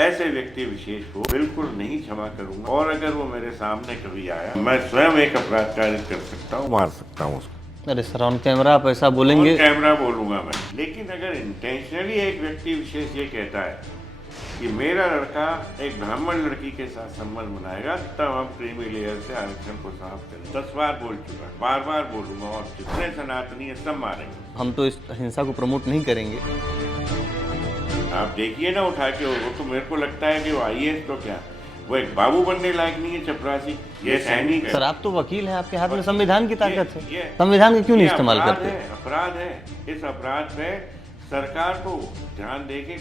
ऐसे व्यक्ति विशेष को बिल्कुल नहीं क्षमा करूंगा, और अगर वो मेरे सामने कभी आया, मैं स्वयं एक अपराध कारित कर सकता हूँ, मार सकता हूँ उसको। अरे सर, ऑन कैमरा आप ऐसा बोलेंगे? ऑन कैमरा बोलूंगा मैं। लेकिन अगर इंटेंशनली एक व्यक्ति विशेष ये कहता है कि मेरा लड़का एक ब्राह्मण लड़की के साथ संबंध बनाएगा, तब हम क्रीमी लेयर से आरक्षण को समाप्त करें। 10 बार बोल चुका, बार बार बोलूंगा, और जितने सनातनी है सब मारेंगे। हम तो इस हिंसा को प्रमोट नहीं करेंगे। आप देखिए ना उठा के, वो तो मेरे को लगता है कि वो IAS तो क्या, वो एक बाबू बनने लायक नहीं है, चपरासी। ये सैनिक है। सर, आप तो वकील हैं, आपके हाथ में संविधान की ताकत है। ये संविधान का क्यों नहीं इस्तेमाल अपराध करते? है, अपराध है। इस अपराध पे सरकार को ध्यान देके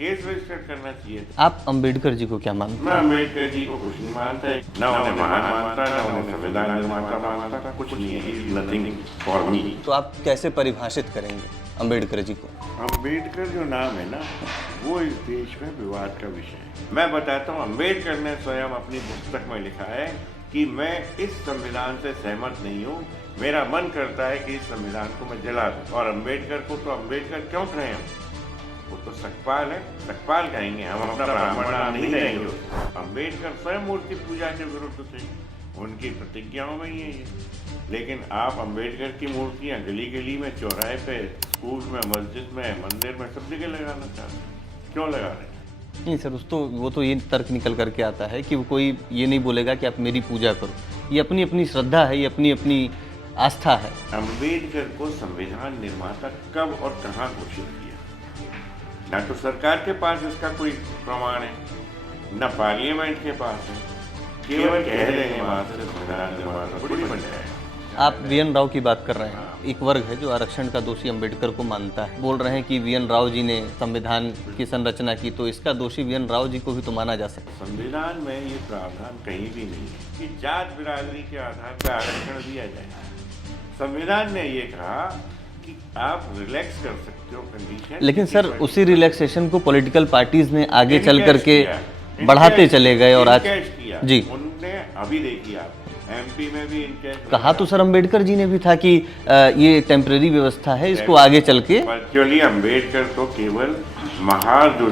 केस रजिस्टर करना चाहिए। आप अंबेडकर जी को क्या मानते हैं? मैं अंबेडकर जी को कुछ नहीं मानता, न उन्हें महान मानता, न उन्हें संविधान निर्माता मानता, कुछ नहीं है। नथिंग फॉर मी। तो आप कैसे परिभाषित करेंगे अंबेडकर जी को? अंबेडकर जो नाम है ना, वो इस देश में विवाद का विषय है। मैं बताता हूँ, अंबेडकर ने स्वयं अपनी पुस्तक में लिखा है कि मैं इस संविधान से सहमत नहीं हूँ, मेरा मन करता है कि इस संविधान को मैं जला दूं। और अंबेडकर को तो अंबेडकर क्यों कहें हम? वो तो सकपाल है, सकपाल कहेंगे हम, अपना ब्राह्मण नाम नहीं देंगे। अंबेडकर स्वयं मूर्ति पूजा के विरुद्ध थे, उनकी प्रतिज्ञाओं में ही है ये। लेकिन आप अंबेडकर की मूर्तियां गली गली में, चौराहे पे, स्कूल में, मस्जिद में, मंदिर में, सब जगह लगाना चाहते हैं। क्यों लगा रहे हैं? नहीं सर, वो तो ये तर्क निकल करके आता है कि वो कोई ये नहीं बोलेगा कि आप मेरी पूजा करो। ये अपनी अपनी श्रद्धा है, ये अपनी अपनी आस्था है। अंबेडकर को संविधान निर्माता कब और कहाँ घोषित किया? ना तो सरकार के पास इसका कोई प्रमाण है, न पार्लियामेंट के पास है। केवल कह देंगे वहां से संविधान निर्माता थोड़ी बन जाएगा। आप VN राव की बात कर रहे हैं। एक वर्ग है जो आरक्षण का दोषी अंबेडकर को मानता है, बोल रहे हैं कि VN राव जी ने संविधान की संरचना की, तो इसका दोषी VN राव जी को भी तो माना जा सकता है। संविधान में ये प्रावधान कहीं भी नहीं है कि जात बिरादरी के आधार पर आरक्षण दिया जाए। संविधान ने ये कहा कि आप रिलैक्स कर सकते हो कंडीशन। लेकिन सर, उसी रिलैक्सेशन को पॉलिटिकल पार्टीज ने आगे चल करके बढ़ाते चले गए, और आज जी उनने अभी देखिए आप MP में भी इनके कहा तो सर अंबेडकर जी ने भी था कि ये टेम्परेरी व्यवस्था है, इसको आगे चल के। एक्चुअली अंबेडकर तो केवल महार जो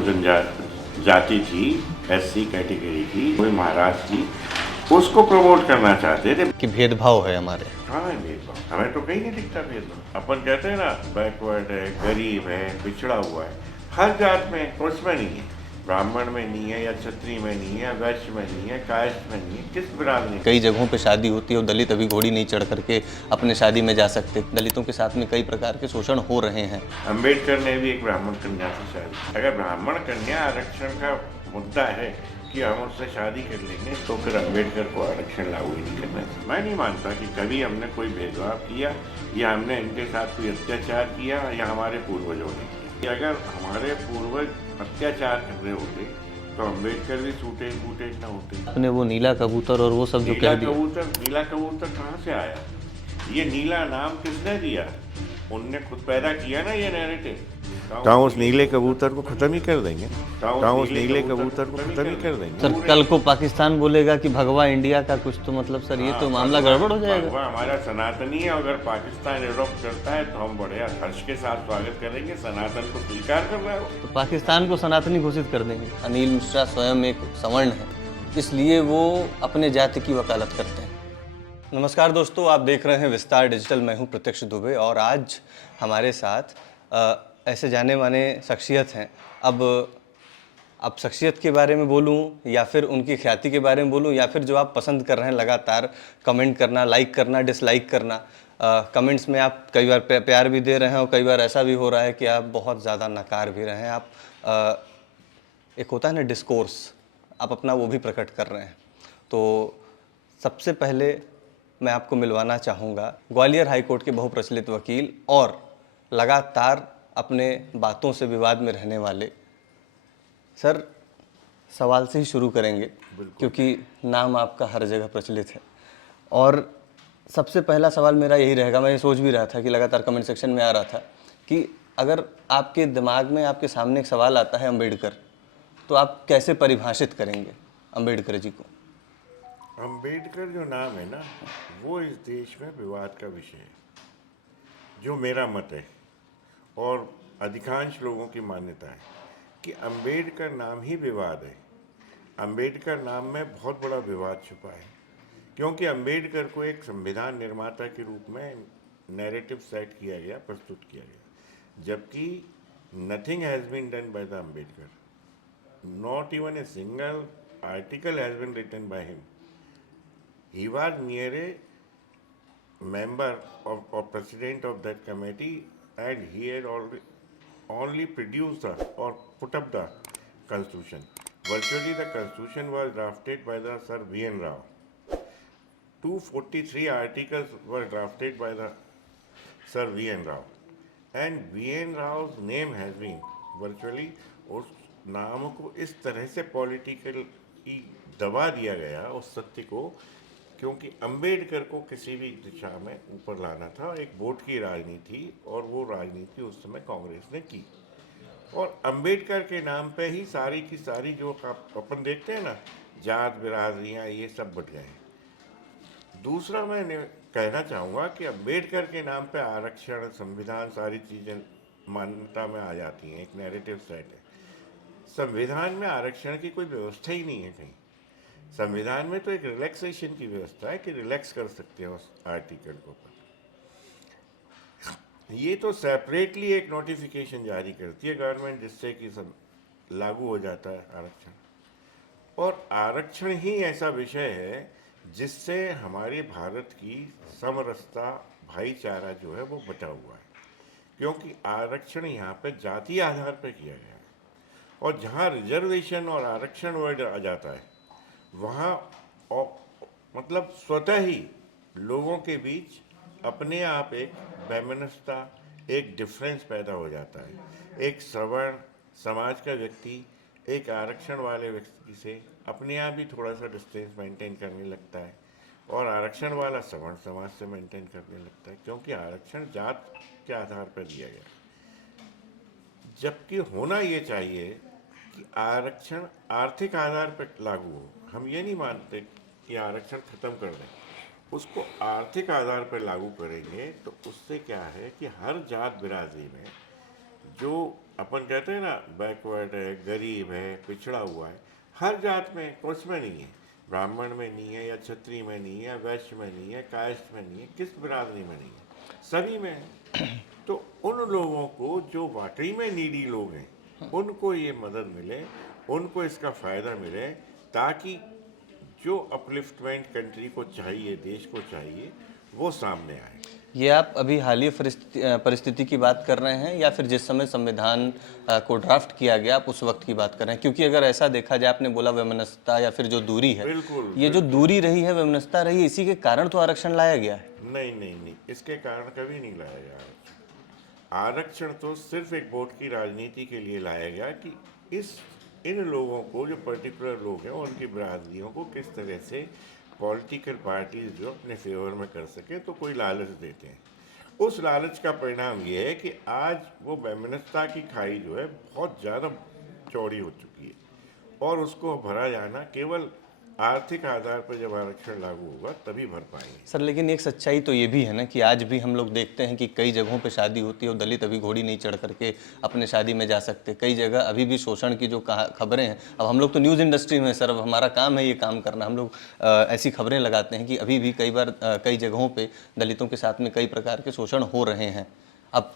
जाति थी, SC कैटेगरी की, वही महाराष्ट्र की, उसको प्रमोट करना चाहते थे कि भेदभाव है हमारे। हाँ, भेदभाव हमें तो कहीं नहीं दिखता भेदभाव। अपन कहते हैं ना, बैकवर्ड है, गरीब है, पिछड़ा हुआ है, हर जात में, उसमें नहीं है। ब्राह्मण में नहीं है, या क्षत्रिय में नहीं है, वैश्य में नहीं है, कायस्थ में नहीं है, किस बिरादरी? कई जगहों पे शादी होती है और दलित अभी घोड़ी नहीं चढ़ करके अपने शादी में जा सकते। दलितों के साथ में कई प्रकार के शोषण हो रहे हैं। अंबेडकर ने भी एक ब्राह्मण कन्या से शादी। अगर ब्राह्मण कन्या आरक्षण का मुद्दा है कि हम उससे शादी कर लेंगे, तो फिर अंबेडकर को आरक्षण लागू ही नहीं करना चाहिए। मैं नहीं मानता कि कभी हमने कोई भेदभाव किया, या हमने इनके साथ कोई अत्याचार किया, या हमारे पूर्वजों ने किया। अगर हमारे पूर्वज अत्याचार कर रहे होते तो अंबेडकर भी छूटे बूटे न होते। अपने वो नीला कबूतर और वो सब जो कह दिया। नीला कबूतर कहाँ से आया? ये नीला नाम किसने दिया? उनने खुद पैदा किया ना ये नैरेटिव। कहाँ उस नीले कबूतर को खत्म ही कर देंगे? कहाँ उस नीले कबूतर को खत्म ही कर देंगे? सर, कल को पाकिस्तान बोलेगा कि भगवा इंडिया का कुछ, तो मतलब सर ये तो मामला गड़बड़ हो जाएगा। भगवा हमारा सनातनी है, अगर पाकिस्तान एडॉप्ट करता है तो हम बड़े हर्ष के साथ स्वागत करेंगे। सनातन को स्वीकार कर रहा है तो पाकिस्तान को सनातनी घोषित कर देंगे। अनिल मिश्रा स्वयं एक सवर्ण है, इसलिए वो अपने जाति की वकालत करते हैं। नमस्कार दोस्तों, आप देख रहे हैं विस्तार डिजिटल। मैं हूं प्रत्यक्ष दुबे, और आज हमारे साथ ऐसे जाने माने शख्सियत हैं। अब शख्सियत के बारे में बोलूं, या फिर उनकी ख्याति के बारे में बोलूं, या फिर जो आप पसंद कर रहे हैं लगातार कमेंट करना, लाइक करना, डिसलाइक करना। कमेंट्स में आप कई बार प्यार भी दे रहे हैं, और कई बार ऐसा भी हो रहा है कि आप बहुत ज़्यादा नकार भी रहे हैं। आप एक होता है ना डिस्कोर्स, आप अपना वो भी प्रकट कर रहे हैं। तो सबसे पहले मैं आपको मिलवाना चाहूँगा ग्वालियर हाई कोर्ट के बहुप्रचलित वकील और लगातार अपने बातों से विवाद में रहने वाले। सर, सवाल से ही शुरू करेंगे क्योंकि नाम आपका हर जगह प्रचलित है। और सबसे पहला सवाल मेरा यही रहेगा, मैं ये सोच भी रहा था कि लगातार कमेंट सेक्शन में आ रहा था कि अगर आपके दिमाग में, आपके सामने एक सवाल आता है अंबेडकर, तो आप कैसे परिभाषित करेंगे अंबेडकर जी को? अंबेडकर जो नाम है ना, वो इस देश में विवाद का विषय है, जो मेरा मत है और अधिकांश लोगों की मान्यता है कि अंबेडकर नाम ही विवाद है। अंबेडकर नाम में बहुत बड़ा विवाद छुपा है, क्योंकि अंबेडकर को एक संविधान निर्माता के रूप में नैरेटिव सेट किया गया, प्रस्तुत किया गया, जबकि nothing has been done by the Ambedkar, not even a single article has been written by him. He was mere a member or president of that committee, and he had only produced or put up the constitution. Virtually, the constitution was drafted by the Sir V.N. Rao. 243 articles were drafted by the Sir V.N. Rao, and V.N. Rao's name has been virtually उस नाम को इस तरह से political दबा दिया गया उस सत्य को, क्योंकि अंबेडकर को किसी भी दिशा में ऊपर लाना था। एक वोट की राजनीति, और वो राजनीति उस समय कांग्रेस ने की, और अंबेडकर के नाम पे ही सारी की सारी जो अपन देखते हैं ना, जात बिरादरियाँ, ये सब बट गए। दूसरा मैं कहना चाहूँगा कि अंबेडकर के नाम पे आरक्षण, संविधान, सारी चीज़ें मान्यता में आ जाती हैं, एक नैरेटिव सेट है। संविधान में आरक्षण की कोई व्यवस्था ही नहीं है कहीं। संविधान में तो एक रिलैक्सेशन की व्यवस्था है कि रिलैक्स कर सकते हैं उस आर्टिकल को। ये तो सेपरेटली एक नोटिफिकेशन जारी करती है गवर्नमेंट, जिससे कि सब लागू हो जाता है आरक्षण। और आरक्षण ही ऐसा विषय है जिससे हमारे भारत की समरसता, भाईचारा जो है वो बचा हुआ है, क्योंकि आरक्षण यहाँ पे जातीय आधार पर किया गया है। और जहाँ रिजर्वेशन और आरक्षण वर्ड आ जाता है, वहाँ मतलब स्वतः ही लोगों के बीच अपने आप एक वैमनस्यता, एक डिफरेंस पैदा हो जाता है। एक सवर्ण समाज का व्यक्ति एक आरक्षण वाले व्यक्ति से अपने आप ही थोड़ा सा डिस्टेंस मेंटेन करने लगता है, और आरक्षण वाला सवर्ण समाज से मेंटेन करने लगता है, क्योंकि आरक्षण जात के आधार पर दिया गया। जबकि होना ये चाहिए कि आरक्षण आर्थिक आधार पर लागू हो। हम ये नहीं मानते कि आरक्षण खत्म कर दें, उसको आर्थिक आधार पर लागू करेंगे तो उससे क्या है कि हर जात बिरादरी में जो अपन कहते हैं ना, बैकवर्ड है, गरीब है, पिछड़ा हुआ है, हर जात में, कुछ में नहीं है, ब्राह्मण में नहीं है, या क्षत्रिय में नहीं है, वैश्य में नहीं है, कायस्थ में नहीं है, किस बिरादरी में नहीं है, सभी में है। तो उन लोगों को जो वाकई में नीडी लोग हैं, उनको ये मदद मिले, उनको इसका फ़ायदा मिले, ताकि जो अपलिफ्टमेंट कंट्री को चाहिए, देश को चाहिए, वो सामने आए। ये आप अभी हालिया परिस्थिति की बात कर रहे हैं, या फिर जिस समय संविधान को ड्राफ्ट किया गया आप उस वक्त की बात कर रहे हैं? क्योंकि अगर ऐसा देखा जाए, आपने बोला वैमनस्यता या फिर जो दूरी है, ये जो दूरी रही है, वैमनस्यता रही है, इसी के कारण तो आरक्षण लाया गया है। नहीं, इसके कारण कभी नहीं लाया गया आरक्षण। तो सिर्फ एक वोट की राजनीति के लिए लाया गया कि इन लोगों को, जो पर्टिकुलर लोग हैं, उनकी बिरादरियों को किस तरह से पॉलिटिकल पार्टीज जो अपने फेवर में कर सके, तो कोई लालच देते हैं। उस लालच का परिणाम ये है कि आज वो वैमनस्यता की खाई जो है बहुत ज़्यादा चौड़ी हो चुकी है, और उसको भरा जाना केवल आर्थिक आधार पर जब आरक्षण लागू होगा तभी भर पाएंगे। सर, लेकिन एक सच्चाई तो ये भी है ना कि आज भी हम लोग देखते हैं कि कई जगहों पे शादी होती है और दलित अभी घोड़ी नहीं चढ़ करके अपने शादी में जा सकते। कई जगह अभी भी शोषण की जो खबरें हैं, अब हम लोग तो न्यूज़ इंडस्ट्री में, सर, अब हमारा काम है ये काम करना, हम लोग ऐसी खबरें लगाते हैं कि अभी भी कई बार कई जगहों पर दलितों के साथ में कई प्रकार के शोषण हो रहे हैं। अब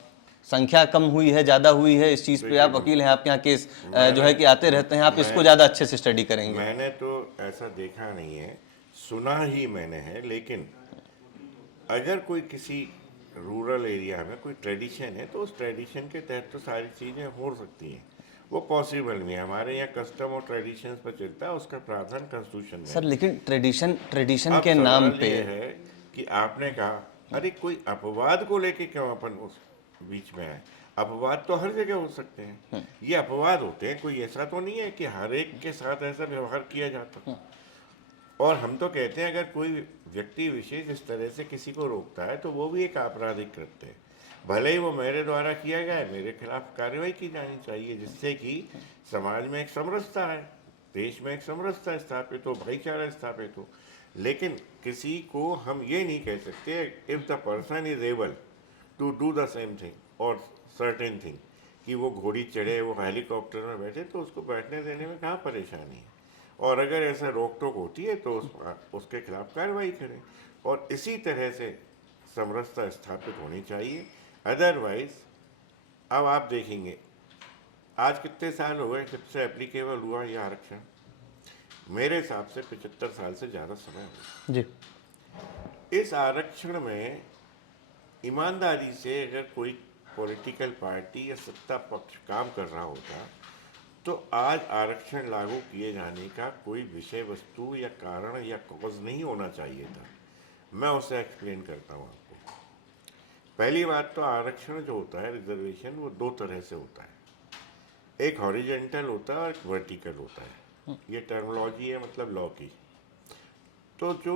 संख्या कम हुई है, ज़्यादा हुई है, इस चीज़ पे आप वकील हैं, आपके यहाँ केस जो है कि आते रहते हैं, आप इसको ज़्यादा अच्छे से स्टडी करेंगे। मैंने तो ऐसा देखा नहीं है, सुना ही मैंने है। लेकिन अगर कोई किसी रूरल एरिया में कोई ट्रेडिशन है, तो उस ट्रेडिशन के तहत तो सारी चीज़ें हो सकती हैं, वो पॉसिबल नहीं है। हमारे यहाँ कस्टम और ट्रेडिशंस पर चलता है, उसका प्रावधान कॉन्स्टिट्यूशन में। सर, लेकिन ट्रेडिशन के नाम पे है कि आपने कहा, अरे कोई अपवाद को लेके क्यों अपन उस बीच में आए? अपवाद तो हर जगह हो सकते हैं, ये अपवाद होते हैं, कोई ऐसा तो नहीं है कि हर एक के साथ ऐसा व्यवहार किया जाता। और हम तो कहते हैं अगर कोई व्यक्ति विशेष इस तरह से किसी को रोकता है तो वो भी एक आपराधिक कृत्य है। भले ही वो मेरे द्वारा किया गया है, मेरे खिलाफ कार्रवाई की जानी चाहिए, जिससे कि समाज में एक समरसता है, देश में एक समरसता स्थापित हो, भाईचारा स्थापित हो। लेकिन किसी को हम ये नहीं कह सकते if the person is able to do the same thing or certain thing, कि वो घोड़ी चढ़े, वो हेलीकॉप्टर में बैठे, तो उसको बैठने देने में कहाँ परेशानी है। और अगर ऐसा रोक टोक होती है तो उसके खिलाफ कार्रवाई करें, और इसी तरह से समरसता स्थापित होनी चाहिए। अदरवाइज अब आप देखेंगे आज कितने साल हो गए जब से एप्लीकेबल हुआ यह आरक्षण, मेरे हिसाब से 75 साल से ज़्यादा समय हो जी। गया। इस आरक्षण में ईमानदारी से अगर कोई पॉलिटिकल पार्टी या सत्ता पक्ष काम कर रहा होता तो आज आरक्षण लागू किए जाने का कोई विषय वस्तु या कारण या कॉज नहीं होना चाहिए था। मैं उसे एक्सप्लेन करता हूँ आपको। पहली बात तो आरक्षण जो होता है, रिजर्वेशन, वो दो तरह से होता है। एक हॉरिजेंटल होता है और एक वर्टिकल होता है। ये टर्मिनोलॉजी है मतलब लॉ की। तो जो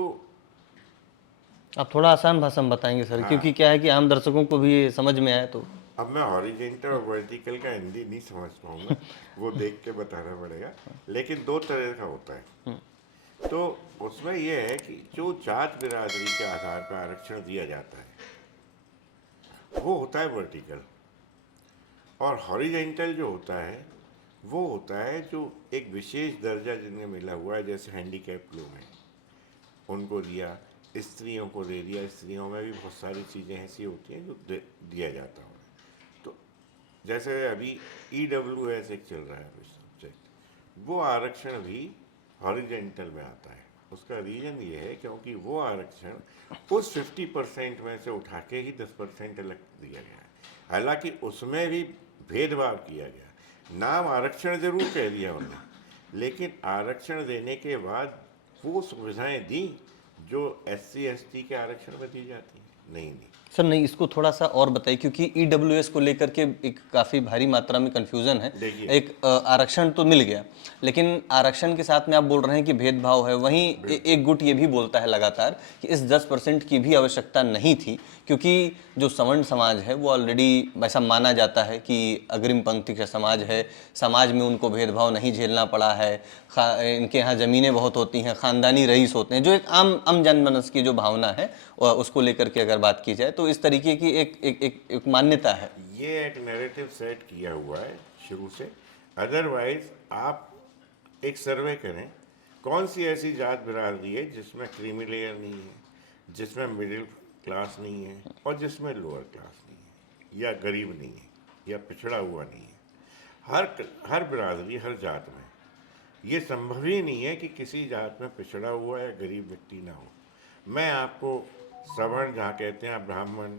आप थोड़ा आसान भाषा में बताएंगे सर, क्योंकि क्या है कि आम दर्शकों को भी ये समझ में आए तो। अब मैं हॉरिजेंटल और वर्टिकल का हिंदी नहीं समझ पाऊंगा, वो देख के बताना पड़ेगा, लेकिन दो तरह का होता है। तो उसमें यह है कि जो जात बिरादरी के आधार पर आरक्षण दिया जाता है वो होता है वर्टिकल, और हॉरिजेंटल जो होता है वो होता है जो एक विशेष दर्जा जिन्हें मिला हुआ है, जैसे हैंडीकैप लोग हैं उनको दिया, स्त्रियों को दे दिया। स्त्रियों में भी बहुत सारी चीज़ें ऐसी होती हैं जो दिया जाता है। तो जैसे अभी EWS एक चल रहा है सब्जेक्ट, वो आरक्षण भी हॉरिजेंटल में आता है। उसका रीज़न ये है क्योंकि वो आरक्षण उस 50% में से उठा के ही 10% अलग दिया गया है। हालांकि उसमें भी भेदभाव किया गया। नाम आरक्षण जरूर कह दिया उन्होंने, लेकिन आरक्षण देने के बाद वो सुविधाएं दी जो SC ST के आरक्षण में दी जाती हैं नहीं दी। सर नहीं, इसको थोड़ा सा और बताइए, क्योंकि EWS को लेकर के एक काफ़ी भारी मात्रा में कन्फ्यूज़न है। एक आरक्षण तो मिल गया, लेकिन आरक्षण के साथ में आप बोल रहे हैं कि भेदभाव है। वहीं एक गुट ये भी बोलता है लगातार कि इस 10% की भी आवश्यकता नहीं थी, क्योंकि जो सवर्ण समाज है वो ऑलरेडी वैसा माना जाता है कि अग्रिम पंक्ति का समाज है, समाज में उनको भेदभाव नहीं झेलना पड़ा है, इनके यहाँ ज़मीनें बहुत होती हैं, ख़ानदानी रईस होते हैं, जो एक आम जनमानस की जो भावना है उसको लेकर के अगर बात की जाए तो इस तरीके की एक मान्यता है। ये एक नैरेटिव सेट किया हुआ है शुरू से। अदरवाइज आप एक सर्वे करें, कौन सी ऐसी जात बिरादरी है जिसमें क्रीमी लेयर नहीं है, जिसमें मिडिल क्लास नहीं है, और जिसमें लोअर क्लास नहीं है, या गरीब नहीं है, या पिछड़ा हुआ नहीं है। हर बिरादरी, हर जात में ये संभव ही नहीं है कि किसी जात में पिछड़ा हुआ या गरीब व्यक्ति ना हो। मैं आपको सवर्ण जहाँ कहते हैं ब्राह्मण,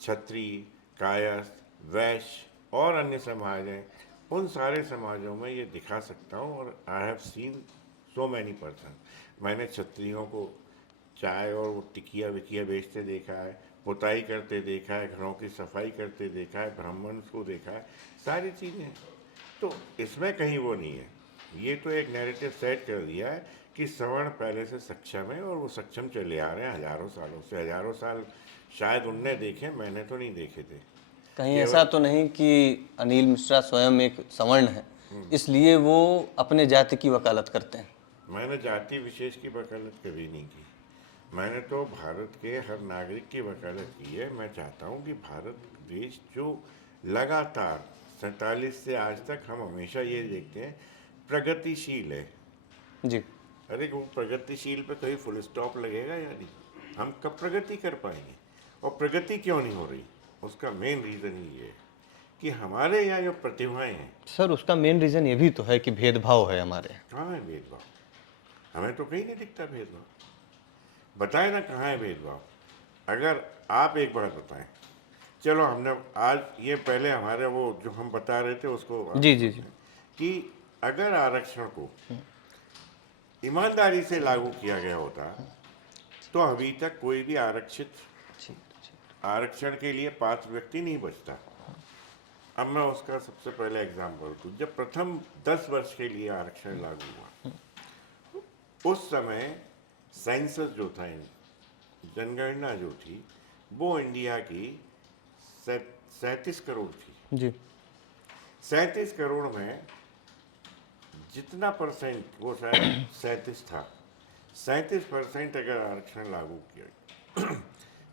क्षत्रिय, कायस्थ, वैश्य और अन्य समाज हैं, उन सारे समाजों में ये दिखा सकता हूँ। और I have seen so many person. मैंने क्षत्रियों को चाय और वो टिकिया विकिया बेचते देखा है, पुताई करते देखा है, घरों की सफाई करते देखा है, ब्राह्मण को देखा है, सारी चीज़ें। तो इसमें कहीं वो नहीं है। ये तो एक नैरेटिव सेट कर दिया है कि सवर्ण पहले से सक्षम है, और वो सक्षम चले आ रहे हैं हजारों सालों से। हजारों साल शायद उनने देखे, मैंने तो नहीं देखे थे। कहीं ऐसा तो नहीं कि अनिल मिश्रा स्वयं एक सवर्ण है इसलिए वो अपने जाति की वकालत करते हैं? मैंने जाति विशेष की वकालत कभी नहीं की। मैंने तो भारत के हर नागरिक की वकालत की है। मैं चाहता हूँ कि भारत देश जो लगातार 47 से आज तक, हम हमेशा ये देखते हैं प्रगतिशील है जी। अरे वो प्रगतिशील पे कहीं फुल स्टॉप लगेगा या नहीं? हम कब प्रगति कर पाएंगे? और प्रगति क्यों नहीं हो रही? उसका मेन रीज़न ये है कि हमारे यहाँ जो प्रतिभाएं हैं। सर उसका मेन रीज़न ये भी तो है कि भेदभाव है हमारे यहाँ। कहाँ है भेदभाव? हमें तो कहीं नहीं दिखता भेदभाव। बताए ना कहाँ है भेदभाव। अगर आप एक बात बताएं, चलो हमने आज ये पहले हमारे वो जो हम बता रहे थे उसको जी कि अगर आरक्षण को ईमानदारी से लागू किया गया होता तो अभी तक कोई भी आरक्षण के लिए पात्र व्यक्ति नहीं बचता। अब मैं उसका सबसे पहले एग्जाम्पल दूं। जब प्रथम 10 वर्ष के लिए आरक्षण लागू हुआ, उस समय सेंसस जो था, जनगणना जो थी, वो इंडिया की 37 करोड़ थी जी। 37 करोड़ में जितना परसेंट, वो शायद 37 था, 37% अगर आरक्षण लागू किया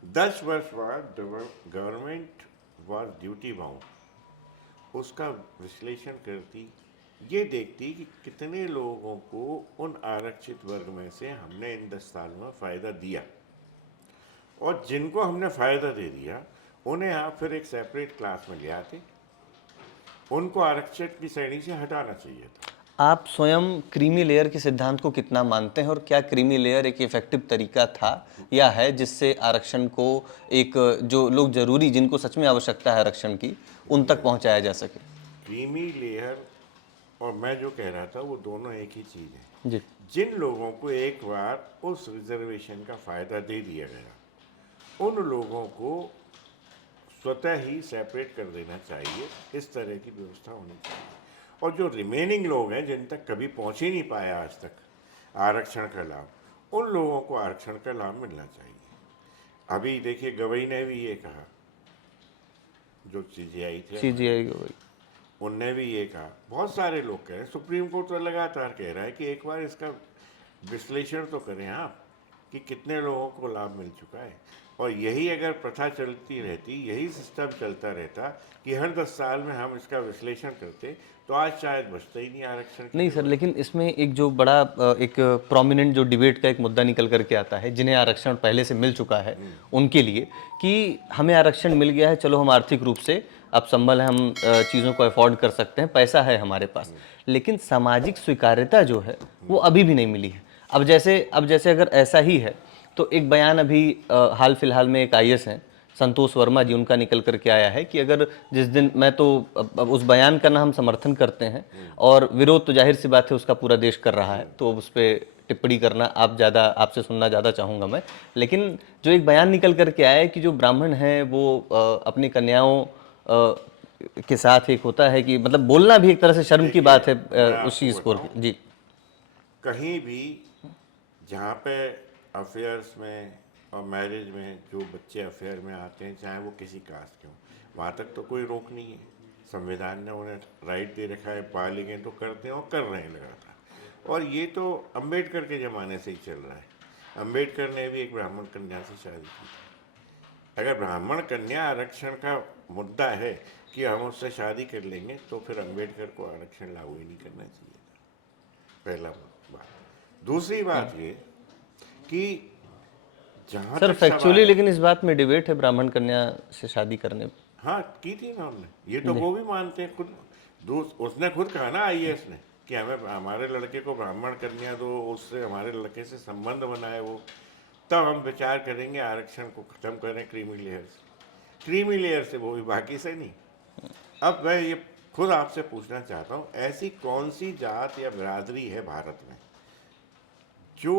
10 वर्ष बाद गवर्नमेंट वॉज ड्यूटी बाउंड उसका विश्लेषण करती, ये देखती कि कितने लोगों को उन आरक्षित वर्ग में से हमने इन 10 साल में फ़ायदा दिया, और जिनको हमने फ़ायदा दे दिया उन्हें आप फिर एक सेपरेट क्लास में ले आते, उनको आरक्षित की श्रेणी से हटाना चाहिए था। आप स्वयं क्रीमी लेयर के सिद्धांत को कितना मानते हैं और क्या क्रीमी लेयर एक इफेक्टिव तरीका था या है जिससे आरक्षण को एक जो लोग जरूरी जिनको सच में आवश्यकता है आरक्षण की उन तक पहुंचाया जा सके? क्रीमी लेयर और मैं जो कह रहा था वो दोनों एक ही चीज़ है। जी जिन लोगों को एक बार उस रिजर्वेशन का फ़ायदा दे दिया गया, उन लोगों को स्वतः ही सेपरेट कर देना चाहिए, इस तरह की व्यवस्था होनी चाहिए। और जो रिमेनिंग लोग हैं जिन तक कभी पहुंच ही नहीं पाया आज तक आरक्षण का लाभ, उन लोगों को आरक्षण का लाभ मिलना चाहिए। अभी देखिए गवई ने भी ये कहा, जो CGI थे CGI को भाई। उनने भी ये कहा, बहुत सारे लोग कह रहे हैं, सुप्रीम कोर्ट तो लगातार कह रहा है कि एक बार इसका विश्लेषण तो करें आप कि कितने लोगों को लाभ मिल चुका है। और यही अगर प्रथा चलती रहती, यही सिस्टम चलता रहता कि हर 10 साल में हम इसका विश्लेषण करते, तो आज शायद बचता ही नहीं आरक्षण की नहीं सर, जरूरत। लेकिन इसमें एक जो बड़ा एक प्रोमिनेंट जो डिबेट का एक मुद्दा निकल करके आता है, जिन्हें आरक्षण पहले से मिल चुका है उनके लिए, कि हमें आरक्षण मिल गया है, चलो हम आर्थिक रूप से अब संबल है, हम चीज़ों को अफोर्ड कर सकते हैं, पैसा है हमारे पास, लेकिन सामाजिक स्वीकार्यता जो है वो अभी भी नहीं मिली है। अब जैसे अगर ऐसा ही है तो एक बयान अभी हाल फिलहाल में एक IAS हैं संतोष वर्मा जी, उनका निकल करके आया है कि अगर जिस दिन मैं तो अब उस बयान का ना हम समर्थन करते हैं और विरोध तो जाहिर सी बात है उसका पूरा देश कर रहा है, तो उस पर टिप्पणी करना आपसे सुनना ज़्यादा चाहूँगा मैं। लेकिन जो एक बयान निकल करके आया है कि जो ब्राह्मण हैं वो अपनी कन्याओं के साथ एक होता है कि मतलब बोलना भी एक तरह से शर्म की बात है मैं उस आपको चीज़ को। बताऊं, जी कहीं भी जहाँ पे अफेयर्स में और मैरिज में जो बच्चे अफेयर में आते हैं, चाहे वो किसी कास्ट के हों, वहाँ तक तो कोई रोक नहीं है। संविधान ने उन्हें राइट दे रखा है, पालेंगे तो करते हैं और कर रहे हैं लगातार। और ये तो अम्बेडकर के ज़माने से ही चल रहा है। अम्बेडकर ने भी एक ब्राह्मण कन्या से शादी की थी। अगर ब्राह्मण कन्या आरक्षण का मुद्दा है कि हम उससे शादी कर लेंगे, तो फिर अम्बेडकर को आरक्षण लागू ही नहीं करना चाहिए था। पहला बात। दूसरी बात ये कि जहाँ सर, तक सवाल फैक्चुअली है, लेकिन इस बात में डिबेट है ब्राह्मण कन्या से शादी करने। हाँ की थी ना हमने, ये तो वो भी मानते हैं खुद। उसने खुद कहा ना IAS ने कि हमें हमारे लड़के को ब्राह्मण कन्या दो, उससे हमारे लड़के से संबंध बनाए वो, तब हम विचार करेंगे आरक्षण को ख़त्म करें क्रीमी लेयर से। क्रीमी लेयर से, वो भी बाकी से नहीं। अब मैं ये खुद आपसे पूछना चाहता हूँ, ऐसी कौन सी जात या बिरादरी है भारत में जो